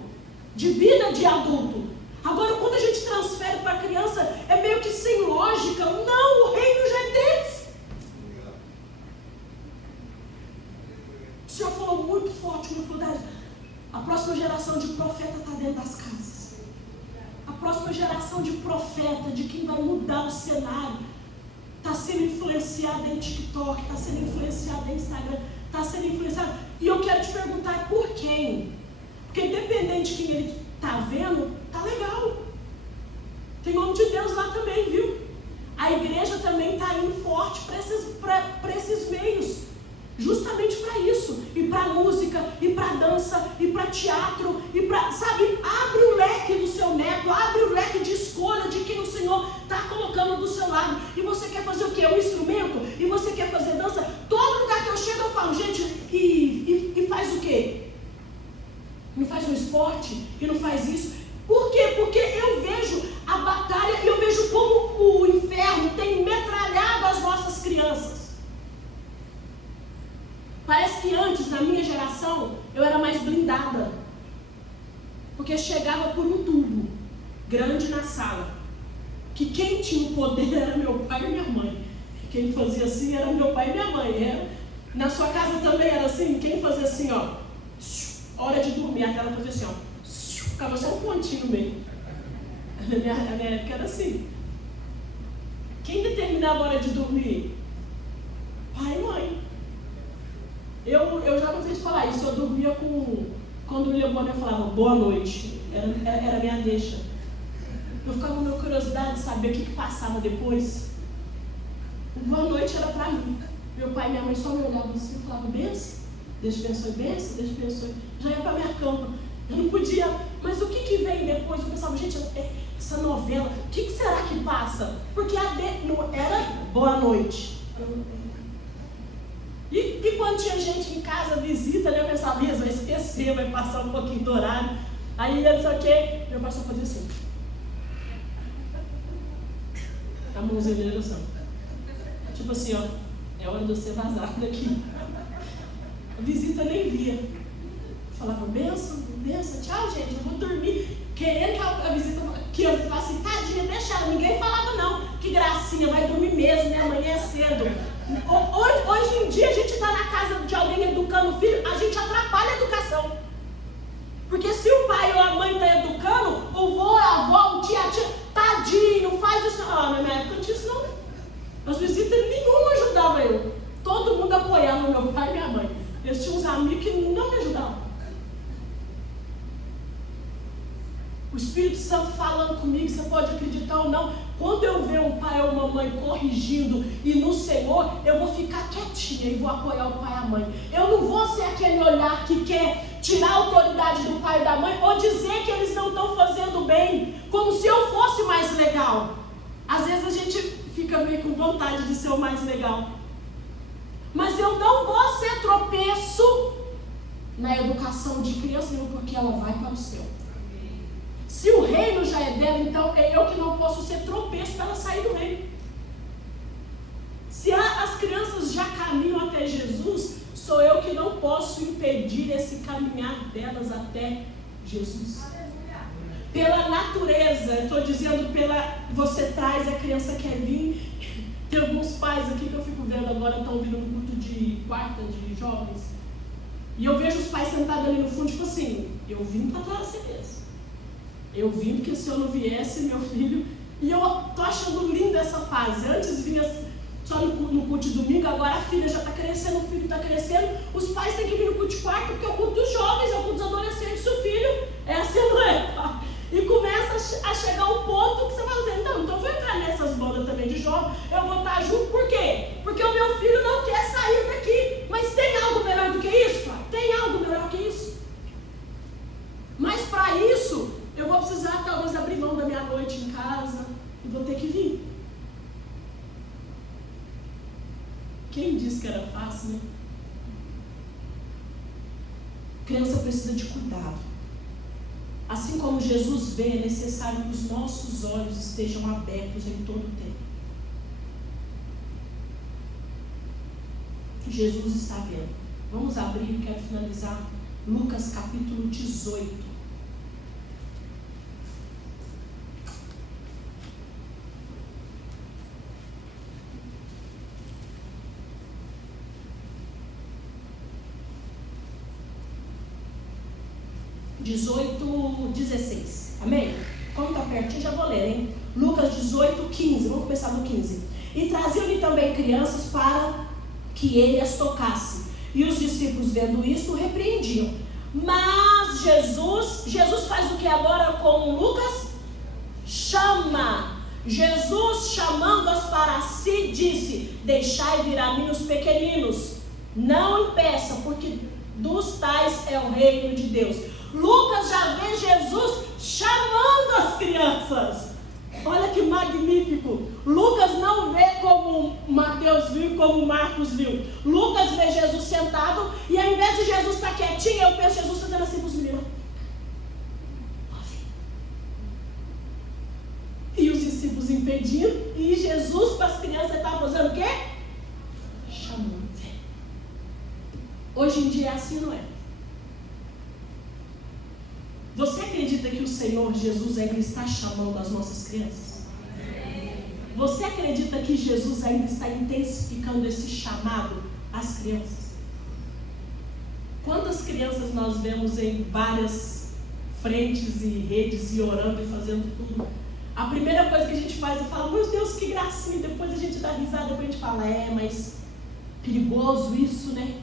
de vida de adulto. Agora, quando a gente transfere para a criança, é meio que sem lógica. Não, o reino já é deles. O Senhor falou muito forte, muito forte. A próxima geração de profeta está dentro das casas. A próxima geração de profeta, de quem vai mudar o cenário, está sendo influenciada em TikTok, está sendo influenciada em Instagram, está sendo influenciada. E eu quero te perguntar por quem? Porque independente de quem ele está vendo, está legal. Tem nome de Deus lá também, viu? A igreja também está indo forte para esses meios, justamente para isso. E para música, e para dança, e para teatro, e para, sabe, abre o leque do seu neto, abre o leque de escolha de quem o Senhor está colocando do seu lado. E você quer fazer o quê? Um instrumento? E você quer fazer dança? Todo lugar que eu chego eu falo, esporte e não faz isso. Por quê? Porque eu vejo a batalha e eu vejo como o inferno tem metralhado as nossas crianças. Parece que antes, na minha geração, eu era mais blindada. Porque chegava por um tubo grande na sala, que quem tinha o poder era meu pai e minha mãe. Quem fazia assim era meu pai e minha mãe. Na sua casa também era assim? Quem fazia assim, ó, hora de dormir, a tela fazia assim, ó, ficava só um pontinho no meio. Na minha época era assim. Quem determinava a hora de dormir? Pai e mãe. Eu já não sei te falar isso, eu dormia com... Quando o William Bonner falava boa noite, era minha deixa. Eu ficava com minha curiosidade de saber o que passava depois. Boa noite era pra mim. Meu pai e minha mãe só me olhavam assim e falavam, benção, Deus te abençoe, benção, Deus te abençoe. Já ia pra minha cama. Eu não podia, mas o que vem depois? Eu pensava, gente, essa novela, o que será que passa? Porque não era boa noite. E quando tinha gente em casa, visita, né, eu pensava, vai esquecer, vai passar um pouquinho do horário. Aí, não sei o quê, meu pai só fazia assim. A mãozinha dele assim. Tipo assim, ó, é hora de eu ser vazado daqui. A visita nem via. Falava, benção, tchau, gente, eu vou dormir. Querendo que a visita, que eu falasse assim, tadinha, deixa ela. Ninguém falava não, que gracinha, vai dormir mesmo, né, amanhã é cedo. Hoje em dia a gente está na casa de alguém educando o filho, a gente atrapalha a educação. Porque se o pai ou a mãe está educando, o vô, a avó, o tia, tadinho, não faz isso. Na minha época não tinha isso não. As visitas nenhuma ajudava eu. Todo mundo apoiava meu pai e minha mãe. Eles tinham uns amigos que não me ajudavam. O Espírito Santo falando comigo, você pode acreditar ou não. Quando eu ver um pai ou uma mãe corrigindo e no Senhor, eu vou ficar quietinha e vou apoiar o pai e a mãe. Eu não vou ser aquele olhar que quer tirar a autoridade do pai e da mãe ou dizer que eles não estão fazendo bem, como se eu fosse mais legal. Às vezes a gente fica meio com vontade de ser o mais legal. Mas eu não vou ser tropeço na educação de criança, porque ela vai para o céu. Se o reino já é dela, então é eu que não posso ser tropeço para ela sair do reino. Se as crianças já caminham até Jesus, sou eu que não posso impedir esse caminhar delas até Jesus. Pela natureza, estou dizendo, você traz, a criança quer vir. Tem alguns pais aqui que eu fico vendo agora, estão vindo no culto de quarta de jovens. E eu vejo os pais sentados ali no fundo, tipo assim, eu vim para trás mesmo. Eu vim porque se eu não viesse, meu filho... E eu tô achando linda essa fase. Antes vinha só no culto de domingo, agora a filha já está crescendo, o filho está crescendo. Os pais têm que vir no culto de quarto, porque é o culto dos jovens, é o culto dos adolescentes, o filho é assim, não é? E começa a chegar um ponto que você fala assim, então eu vou entrar nessas bandas também de jovens, eu vou estar junto, por quê? Porque o meu filho não quer sair daqui. Mas tem algo melhor do que isso, pai? Tem algo melhor que isso? Mas para isso... eu vou precisar, talvez, abrir mão da minha noite em casa e vou ter que vir. Quem disse que era fácil, né? Criança precisa de cuidado. Assim como Jesus vê, é necessário que os nossos olhos estejam abertos em todo o tempo. Jesus está vendo. Vamos abrir, eu quero finalizar Lucas capítulo 18. (18, 16). Amém? Como está pertinho, já vou ler, hein? Lucas 18, 15. Vamos começar no 15. E traziam-lhe também crianças para que ele as tocasse. E os discípulos, vendo isso, o repreendiam. Mas Jesus faz o que agora com Lucas? Chama. Jesus, chamando-as para si, disse: deixai vir a mim os pequeninos, não impeça, porque dos tais é o reino de Deus. Lucas já vê Jesus chamando as crianças. Olha que magnífico. Lucas não vê como Mateus viu, como Marcos viu. Lucas vê Jesus sentado, e ao invés de Jesus estar quietinho, eu penso Jesus fazendo assim para os meninos. discípulos impedindo, e Jesus para as crianças estava fazendo o quê? Chamando. Hoje em dia é assim, não é? Você acredita que o Senhor Jesus ainda está chamando as nossas crianças? Você acredita que Jesus ainda está intensificando esse chamado às crianças? Quantas crianças nós vemos em várias frentes e redes e orando e fazendo tudo? A primeira coisa que a gente faz é falar, meu Deus, que gracinha. Depois a gente dá risada, depois a gente fala, mas perigoso isso, né?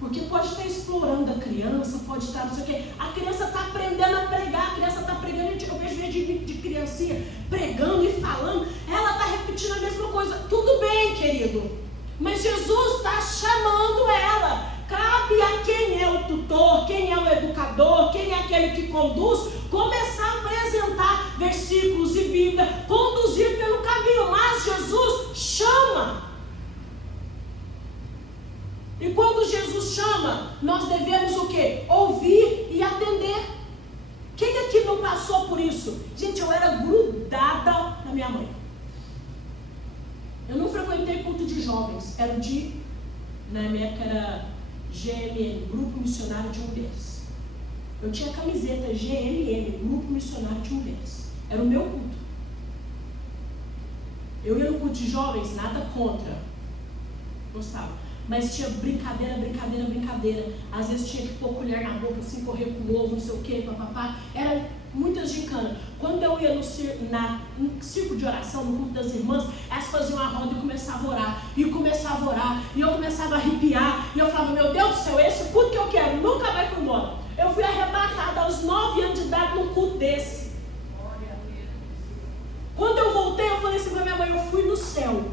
Porque pode estar explorando a criança, pode estar não sei o quê. A criança está aprendendo a pregar, a criança está pregando, eu vejo vídeo de criancinha pregando e falando, ela está repetindo a mesma coisa. Tudo bem, querido, mas Jesus está chamando ela. Cabe a quem é o tutor, quem é o educador, quem é aquele que conduz, começar a apresentar versículos e Bíblia, conduzir pelo caminho, mas Jesus chama. E quando Jesus chama, nós devemos o quê? Ouvir e atender. Quem aqui não passou por isso? Gente, eu era grudada na minha mãe. Eu não frequentei culto de jovens, era na minha época era GMM, Grupo Missionário de Mulheres. Eu tinha camiseta GMM, Grupo Missionário de Mulheres. Era o meu culto. Eu ia no culto de jovens, nada contra. Gostava. Mas tinha brincadeira. Às vezes tinha que pôr colher na boca, assim, correr com o ovo, não sei o que, papapá. Eram muitas gincanas. Quando eu ia no circo de oração, no culto das irmãs, elas faziam a roda e começavam a orar. E eu começava a orar, e eu começava a arrepiar. E eu falava, meu Deus do céu, esse culto que eu quero nunca vai para embora. Eu fui arrebatada aos 9 anos de idade num culto desse. Quando eu voltei, eu falei assim para minha mãe, eu fui no céu.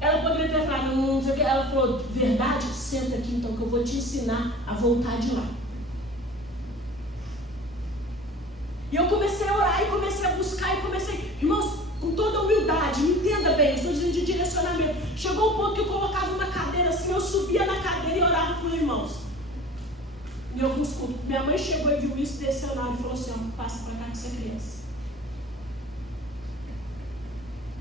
Ela poderia ter falado, não sei o que. Ela falou, verdade? Senta aqui então que eu vou te ensinar a voltar de lá. E eu comecei a orar e comecei a buscar e comecei, irmãos, com toda humildade, me entenda bem, estou dizendo de direcionamento. Chegou um ponto que eu colocava uma cadeira assim, eu subia na cadeira e orava com os irmãos. E alguns cultos. Minha mãe chegou e viu isso, desceu na hora e falou assim, ó, passa para cá com essa criança.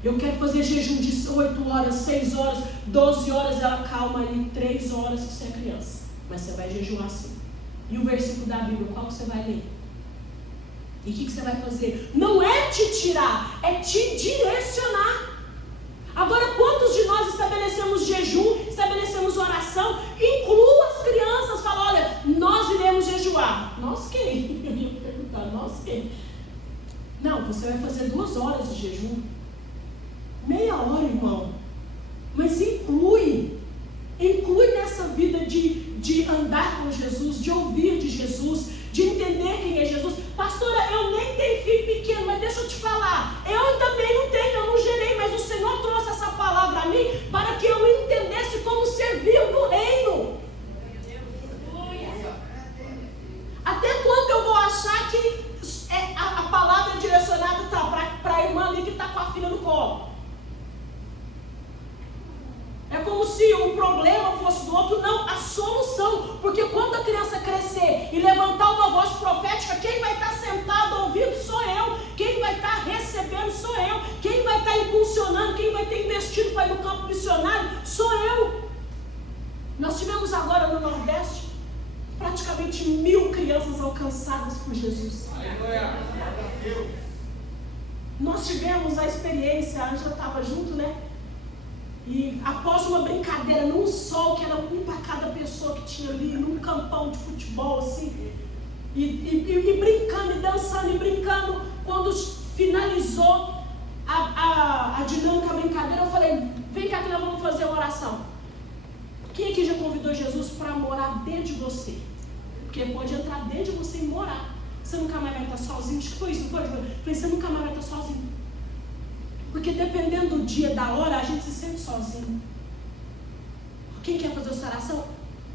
Eu quero fazer jejum de 8 horas, 6 horas, 12 horas. Ela, calma ali, 3 horas que você é criança. Mas você vai jejuar assim. E o versículo da Bíblia, qual que você vai ler? E o que você vai fazer? Não é te tirar, é te direcionar. Agora, quantos de nós estabelecemos jejum, estabelecemos oração, inclua as crianças, fala, olha, nós iremos jejuar. Nós quem? Eu ia perguntar, nós quem? Não, você vai fazer 2 horas de jejum. Meia hora, irmão. Mas inclui nessa vida de andar com Jesus, de ouvir de Jesus, de entender quem é Jesus. Pastora, eu nem tenho filho pequeno, mas deixa eu te falar, eu também não tenho, eu não gerei, mas o Senhor trouxe essa palavra a mim para que eu entendesse como servir no reino. Até quando eu vou achar que a palavra direcionada está para a irmã ali que está com a filha no colo? É como se o problema fosse do outro, não, a solução. Porque quando a criança crescer e levantar uma voz profética, quem vai estar sentado ouvindo sou eu. Quem vai estar recebendo sou eu. Quem vai estar impulsionando, quem vai ter investido para ir no campo missionário sou eu. Nós tivemos agora no Nordeste praticamente 1000 crianças alcançadas por Jesus. Nós tivemos a experiência, a Ângela estava junto, né? E após uma brincadeira num sol, que era um para cada pessoa que tinha ali, num campão de futebol, assim, e brincando, e dançando, e brincando, quando finalizou a dinâmica, a brincadeira, eu falei, vem cá que nós vamos fazer uma oração. Quem aqui já convidou Jesus para morar dentro de você? Porque pode entrar dentro de você e morar. Você nunca mais vai estar sozinho. Acho que foi isso, não foi? Eu falei, você nunca mais vai estar sozinho. Porque dependendo do dia, da hora, a gente se sente sozinho. Quem quer fazer essa oração?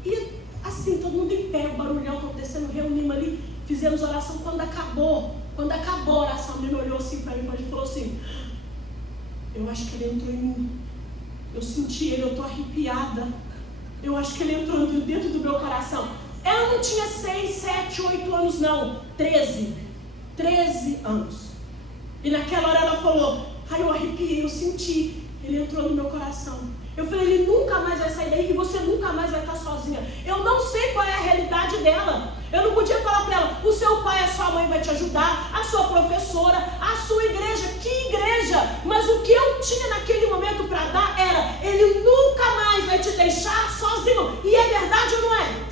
E assim, todo mundo em pé, o barulhão acontecendo, reunimos ali, fizemos oração. Quando acabou a oração, a menina olhou assim para mim e falou assim, eu acho que ele entrou em mim. Eu senti ele, eu estou arrepiada. Eu acho que ele entrou dentro do meu coração. Ela não tinha 6, 7, 8 anos não, 13 anos. E naquela hora ela falou, ai, eu arrepiei, eu senti. Ele entrou no meu coração. Eu falei, ele nunca mais vai sair daí e você nunca mais vai estar sozinha. Eu não sei qual é a realidade dela. Eu não podia falar para ela, o seu pai, a sua mãe vai te ajudar, a sua professora, a sua igreja. Que igreja? Mas o que eu tinha naquele momento para dar era, ele nunca mais vai te deixar sozinho. E é verdade ou não é?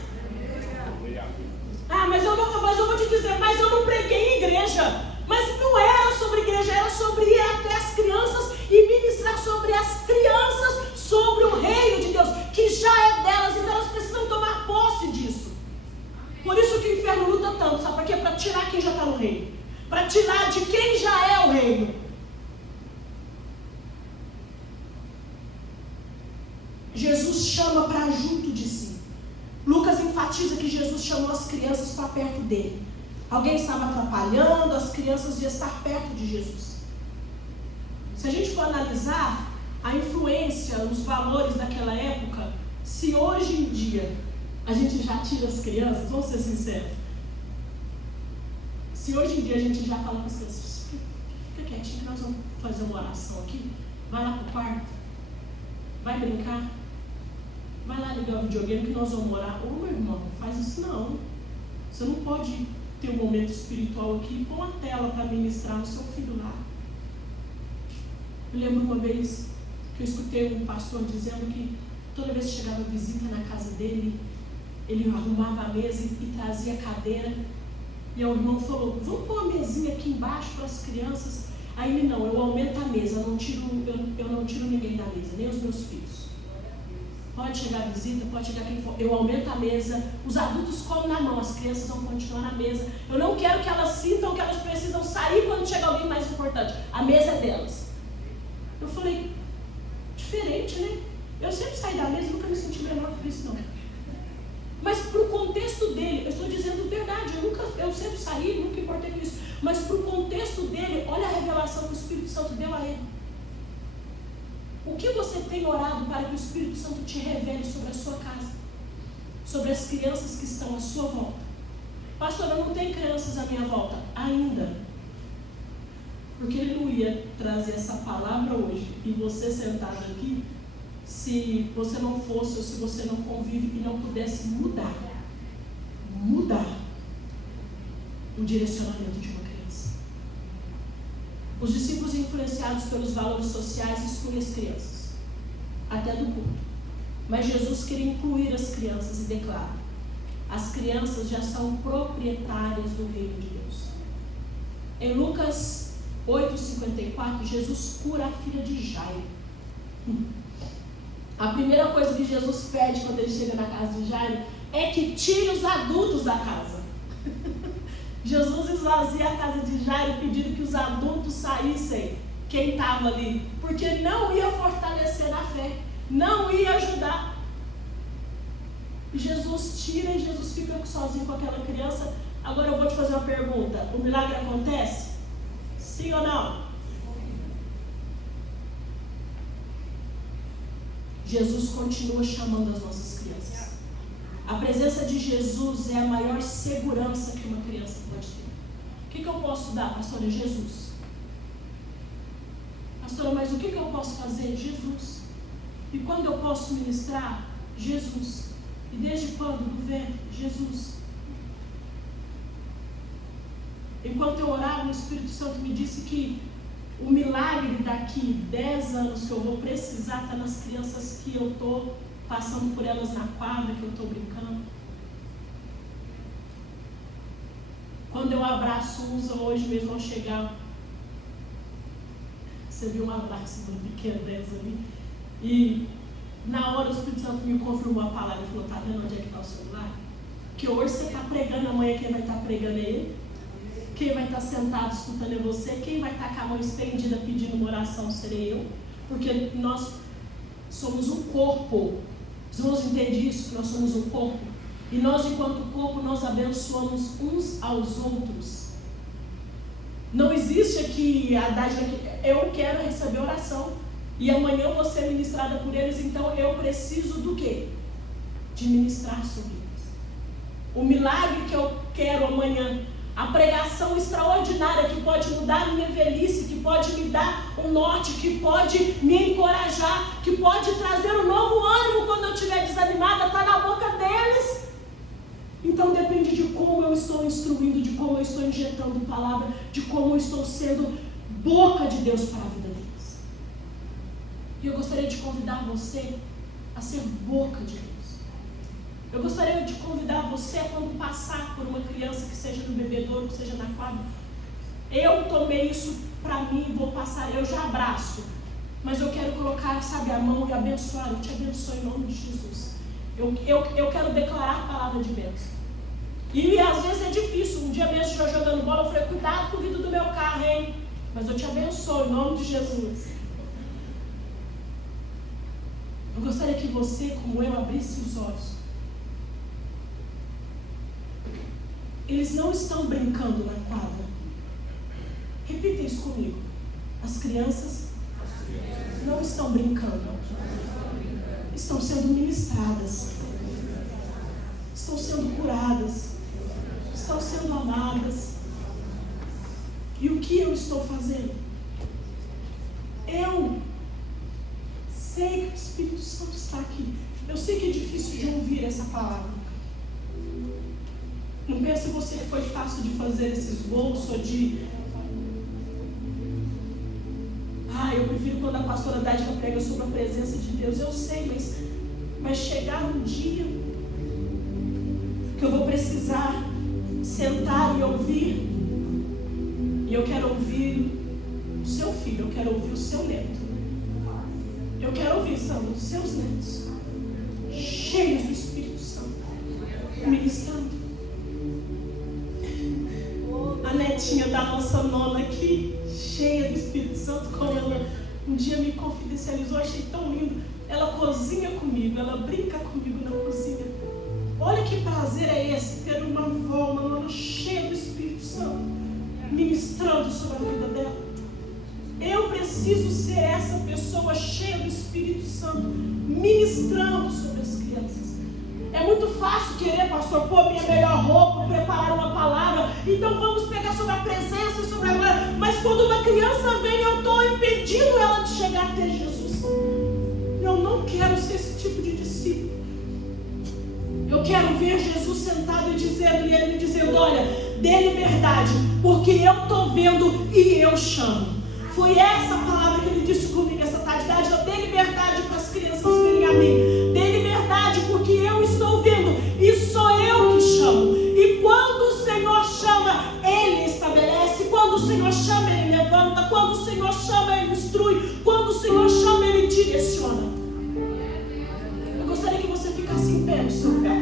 Ah, mas eu vou te dizer, mas eu não preguei em igreja. Mas não era sobre igreja, era sobre ir até as crianças e ministrar sobre as crianças, sobre o reino de Deus, que já é delas, então elas precisam tomar posse disso. Por isso que o inferno luta tanto, sabe por quê? Para tirar quem já está no reino, para tirar de quem já é o reino. Jesus chama para junto de si. Lucas enfatiza que Jesus chamou as crianças para perto dele. Alguém estava atrapalhando, as crianças de estar perto de Jesus. Se a gente for analisar a influência, os valores daquela época, se hoje em dia a gente já tira as crianças, vamos ser sinceros, se hoje em dia a gente já fala para as crianças, fica quietinho que nós vamos fazer uma oração aqui, vai lá para o quarto, vai brincar, vai lá ligar o videogame que nós vamos orar. Ô meu irmão, faz isso não. Você não pode ter um momento espiritual aqui com a tela para ministrar o seu filho lá. Eu lembro uma vez que eu escutei um pastor dizendo que toda vez que chegava visita na casa dele, ele arrumava a mesa e trazia a cadeira. E o irmão falou, vamos pôr uma mesinha aqui embaixo para as crianças. Aí ele, não, eu aumento a mesa, eu não tiro ninguém da mesa, nem os meus filhos. Pode chegar a visita, pode chegar quem for, eu aumento a mesa, os adultos comem na mão, as crianças vão continuar na mesa. Eu não quero que elas sintam que elas precisam sair quando chegar alguém mais importante. A mesa é delas. Eu falei, diferente, né? Eu sempre saí da mesa, nunca me senti menor por isso não. Mas para o contexto dele, eu estou dizendo verdade, eu sempre saí, nunca importei com isso. Mas para o contexto dele, olha a revelação que o Espírito Santo deu a ele. O que você tem orado para que o Espírito Santo te revele sobre a sua casa? Sobre as crianças que estão à sua volta? Pastor, eu não tenho crianças à minha volta ainda. Porque ele não ia trazer essa palavra hoje e você sentado aqui se você não fosse ou se você não convive e não pudesse mudar o direcionamento de uma criança. Os discípulos influenciados pelos valores sociais excluem as crianças, até do culto. Mas Jesus queria incluir as crianças e declara, as crianças já são proprietárias do reino de Deus. Em Lucas 8,54, Jesus cura a filha de Jairo. A primeira coisa que Jesus pede quando ele chega na casa de Jairo é que tire os adultos da casa. Jesus esvazia a casa de Jairo pedindo que os adultos saíssem, quem estava ali, porque não ia fortalecer na fé, não ia ajudar. Jesus tira e Jesus fica sozinho com aquela criança. Agora eu vou te fazer uma pergunta, o milagre acontece? Sim ou não? Jesus continua chamando as nossas crianças. A presença de Jesus é a maior segurança que uma criança pode ter. O que eu posso dar, pastora? Jesus. Pastora, mas o que eu posso fazer? Jesus. E quando eu posso ministrar? Jesus. E desde quando? Do ventre? Jesus. Enquanto eu orava, o Espírito Santo me disse que o milagre daqui 10 anos que eu vou precisar está nas crianças que eu estou passando por elas na quadra, que eu estou brincando. Quando eu abraço uns, hoje mesmo ao chegar, você viu um abraço do pequeno deles ali, e na hora o Espírito Santo me confirmou a palavra e falou, tá vendo onde é que está o celular? Que hoje você está pregando, amanhã quem vai estar pregando é ele. Quem vai estar sentado escutando é você. Quem vai estar com a mão estendida pedindo uma oração serei eu. Porque nós somos um corpo. Os irmãos entendem isso? Que nós somos um corpo. E nós, enquanto corpo, nós abençoamos uns aos outros. Não existe aqui a dádiva que eu quero receber oração. E amanhã eu vou ser ministrada por eles. Então eu preciso do quê? De ministrar sobre eles. O milagre que eu quero amanhã A pregação extraordinária que pode mudar a minha velhice, que pode me dar um norte, que pode me encorajar, que pode trazer um novo ânimo quando eu estiver desanimada, está na boca deles. Então depende de como eu estou instruindo, de como eu estou injetando palavra, de como eu estou sendo boca de Deus para a vida deles. E eu gostaria de convidar você a ser boca de Deus. Eu gostaria de convidar você, quando passar por uma criança, que seja no bebedouro, que seja na quadra, eu tomei isso para mim, vou passar, eu já abraço, mas eu quero colocar, sabe, a mão e abençoar. Eu te abençoo em nome de Jesus. Eu quero declarar a palavra de bênção. E às vezes é difícil. Um dia mesmo eu jogando bola, eu falei, cuidado com o vidro do meu carro, hein? Mas eu te abençoo em nome de Jesus. Eu gostaria que você, como eu, abrisse os olhos. Eles não estão brincando na quadra. Repita isso comigo. As crianças não estão brincando. Estão sendo ministradas. Estão sendo curadas. Estão sendo amadas. E o que eu estou fazendo? Eu sei que o Espírito Santo está aqui. Eu sei que é difícil de ouvir essa palavra. Não pense você que foi fácil de fazer esse esboço ou de... eu prefiro quando a pastora Dádiva prega sobre a presença de Deus. Eu sei, mas vai chegar um dia que eu vou precisar sentar e ouvir. E eu quero ouvir o seu filho, eu quero ouvir o seu neto. Eu quero ouvir, Sandro, os seus netos, cheios do Espírito Santo, ministrando. A netinha da nossa nona aqui, cheia do Espírito Santo, como ela um dia me confidencializou, achei tão lindo. Ela cozinha comigo, ela brinca comigo na cozinha. Olha que prazer é esse, ter uma avó, uma nona cheia do Espírito Santo, ministrando sobre a vida dela. Eu preciso ser essa pessoa cheia do Espírito Santo, ministrando sobre as crianças. É muito fácil querer, pastor, pôr minha melhor roupa, preparar uma palavra, então vamos pegar sobre a presença e sobre a glória. Mas quando uma criança vem, eu estou impedindo ela de chegar até Jesus. Eu não quero ser esse tipo de discípulo. Eu quero ver Jesus sentado e ele me dizendo, olha, dê liberdade, porque eu estou vendo e eu chamo. Foi essa palavra que ele disse comigo essa tarde. Dê liberdade para as crianças virem a mim. Dê liberdade porque eu estou vendo e sou eu que chamo. E quando o Senhor chama, Ele estabelece. Quando o Senhor chama, Ele levanta. Quando o Senhor chama, Ele instrui. Quando o Senhor chama, Ele direciona. Eu gostaria que você ficasse em pé no seu pé.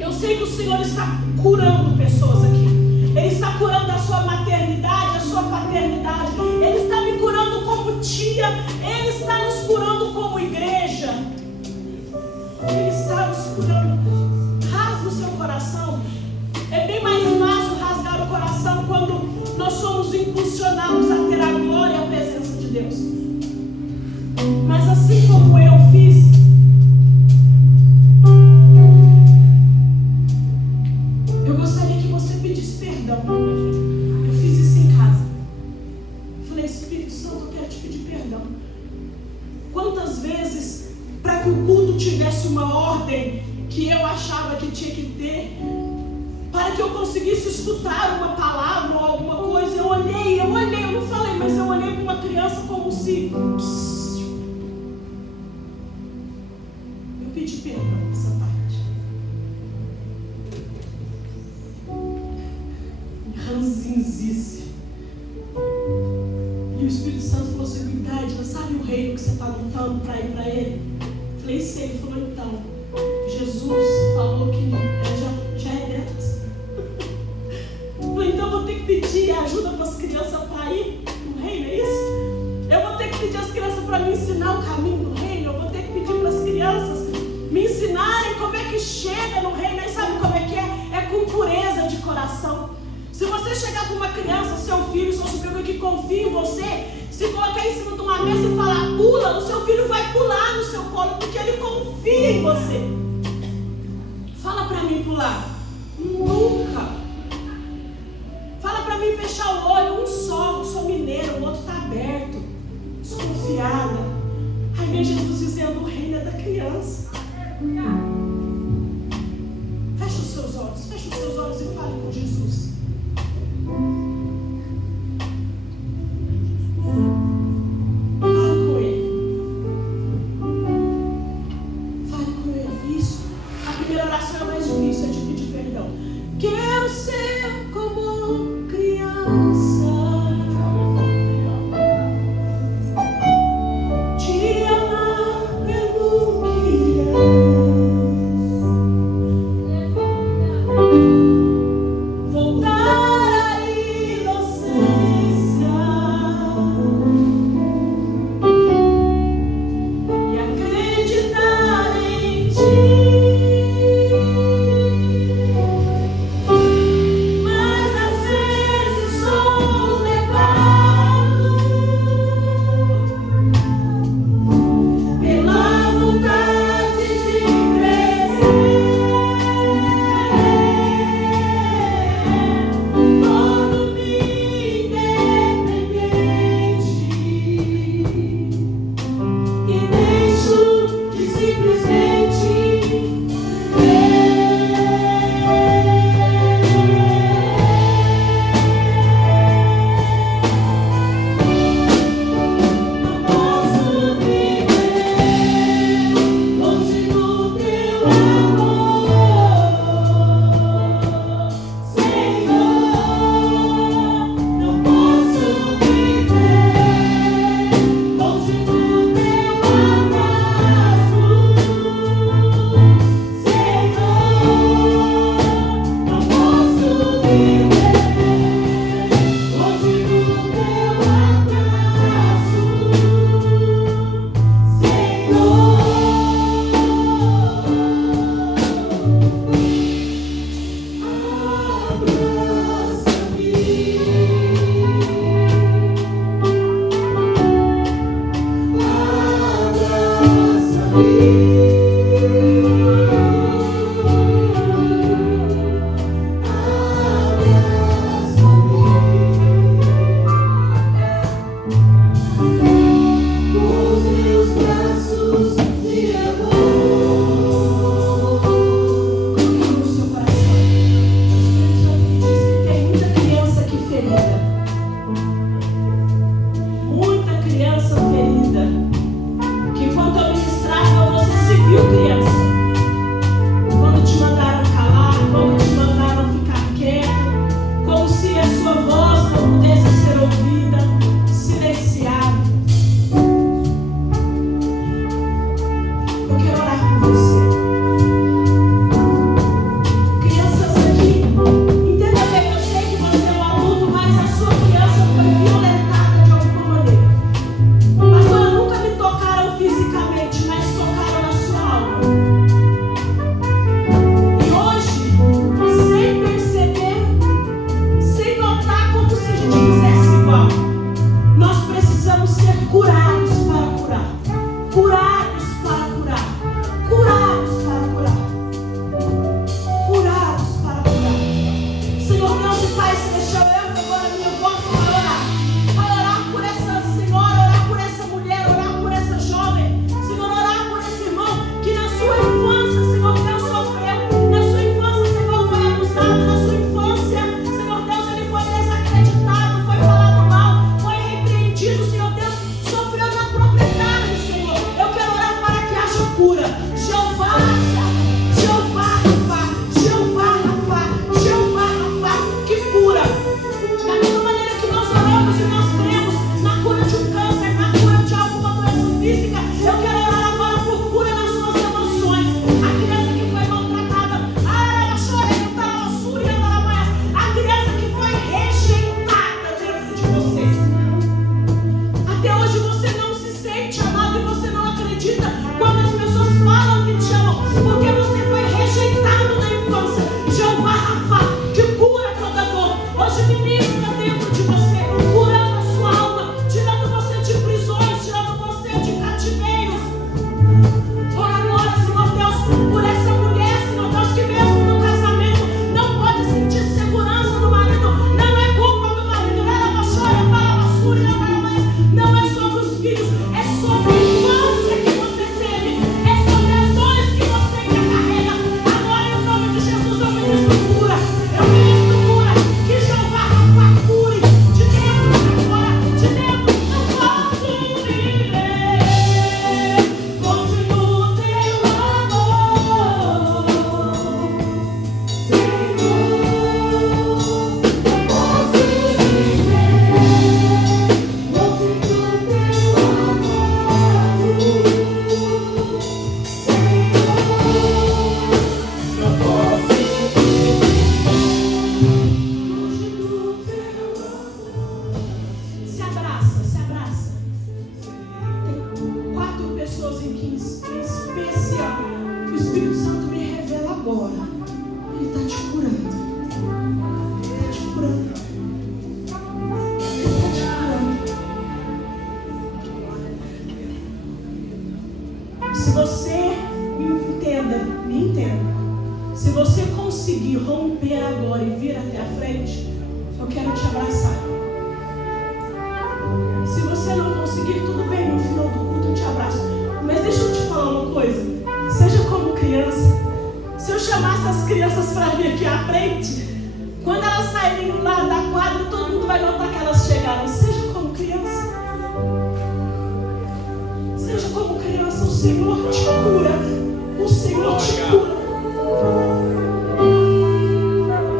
Eu sei que o Senhor está curando pessoas aqui. Ele está curando a sua maternidade, a sua paternidade. Ele está me curando como tia. Ele está nos curando como igreja. Ele está nos curando. Rasga o seu coração. É bem mais fácil rasgar o coração quando nós somos impulsionados a ter a glória e a presença de Deus. Mas assim como eu fiz, eu gostaria que você pedisse perdão. Eu fiz isso em casa. Falei, Espírito Santo, eu quero te pedir perdão. Quantas vezes, para que o culto tivesse uma ordem que eu achava que tinha que ter, para que eu conseguisse escutar uma palavra ou alguma coisa, eu olhei, eu não falei, mas eu olhei para uma criança como se... Eu pedi perdão nessa parte. Ranzinzice. E o Espírito Santo falou assim, Dádiva, sabe o reino que você está lutando para ir para ele? Falei, sei. Ele falou, então, Jesus falou que já é delas. Falei, então eu vou ter que pedir ajuda para as crianças para ir no reino, é isso? Eu vou ter que pedir às crianças para me ensinar o caminho do reino. Eu vou ter que pedir para as crianças me ensinarem como é que chega no reino. Aí sabe como é que é? É com pureza de coração. Se você chegar com uma criança, seu filho, seu sobrinho que confia em você, se colocar em cima de uma mesa e falar, pula, o seu filho vai pular no seu colo, porque ele confia em você. Fala para mim pular. Nunca. ver Jesus dizendo: o reino é da criança. Feche os seus olhos e fale com Jesus. Quero ser como criança, te amar pelo que és, voltar à inocência e acreditar em ti. Muita criança ferida, que enquanto eu ministrava, você se viu Espírito Santo me revela agora. Ele está te curando. Ele está te curando. Ele está te curando. Se você me entenda. Se você conseguir romper agora e vir até a frente, eu quero te abraçar. Se você não conseguir, tudo bem, no final do culto eu te abraço. Mas deixa eu te falar uma coisa. Seja como criança. Se eu chamasse as crianças para vir aqui à frente, quando elas saírem lá da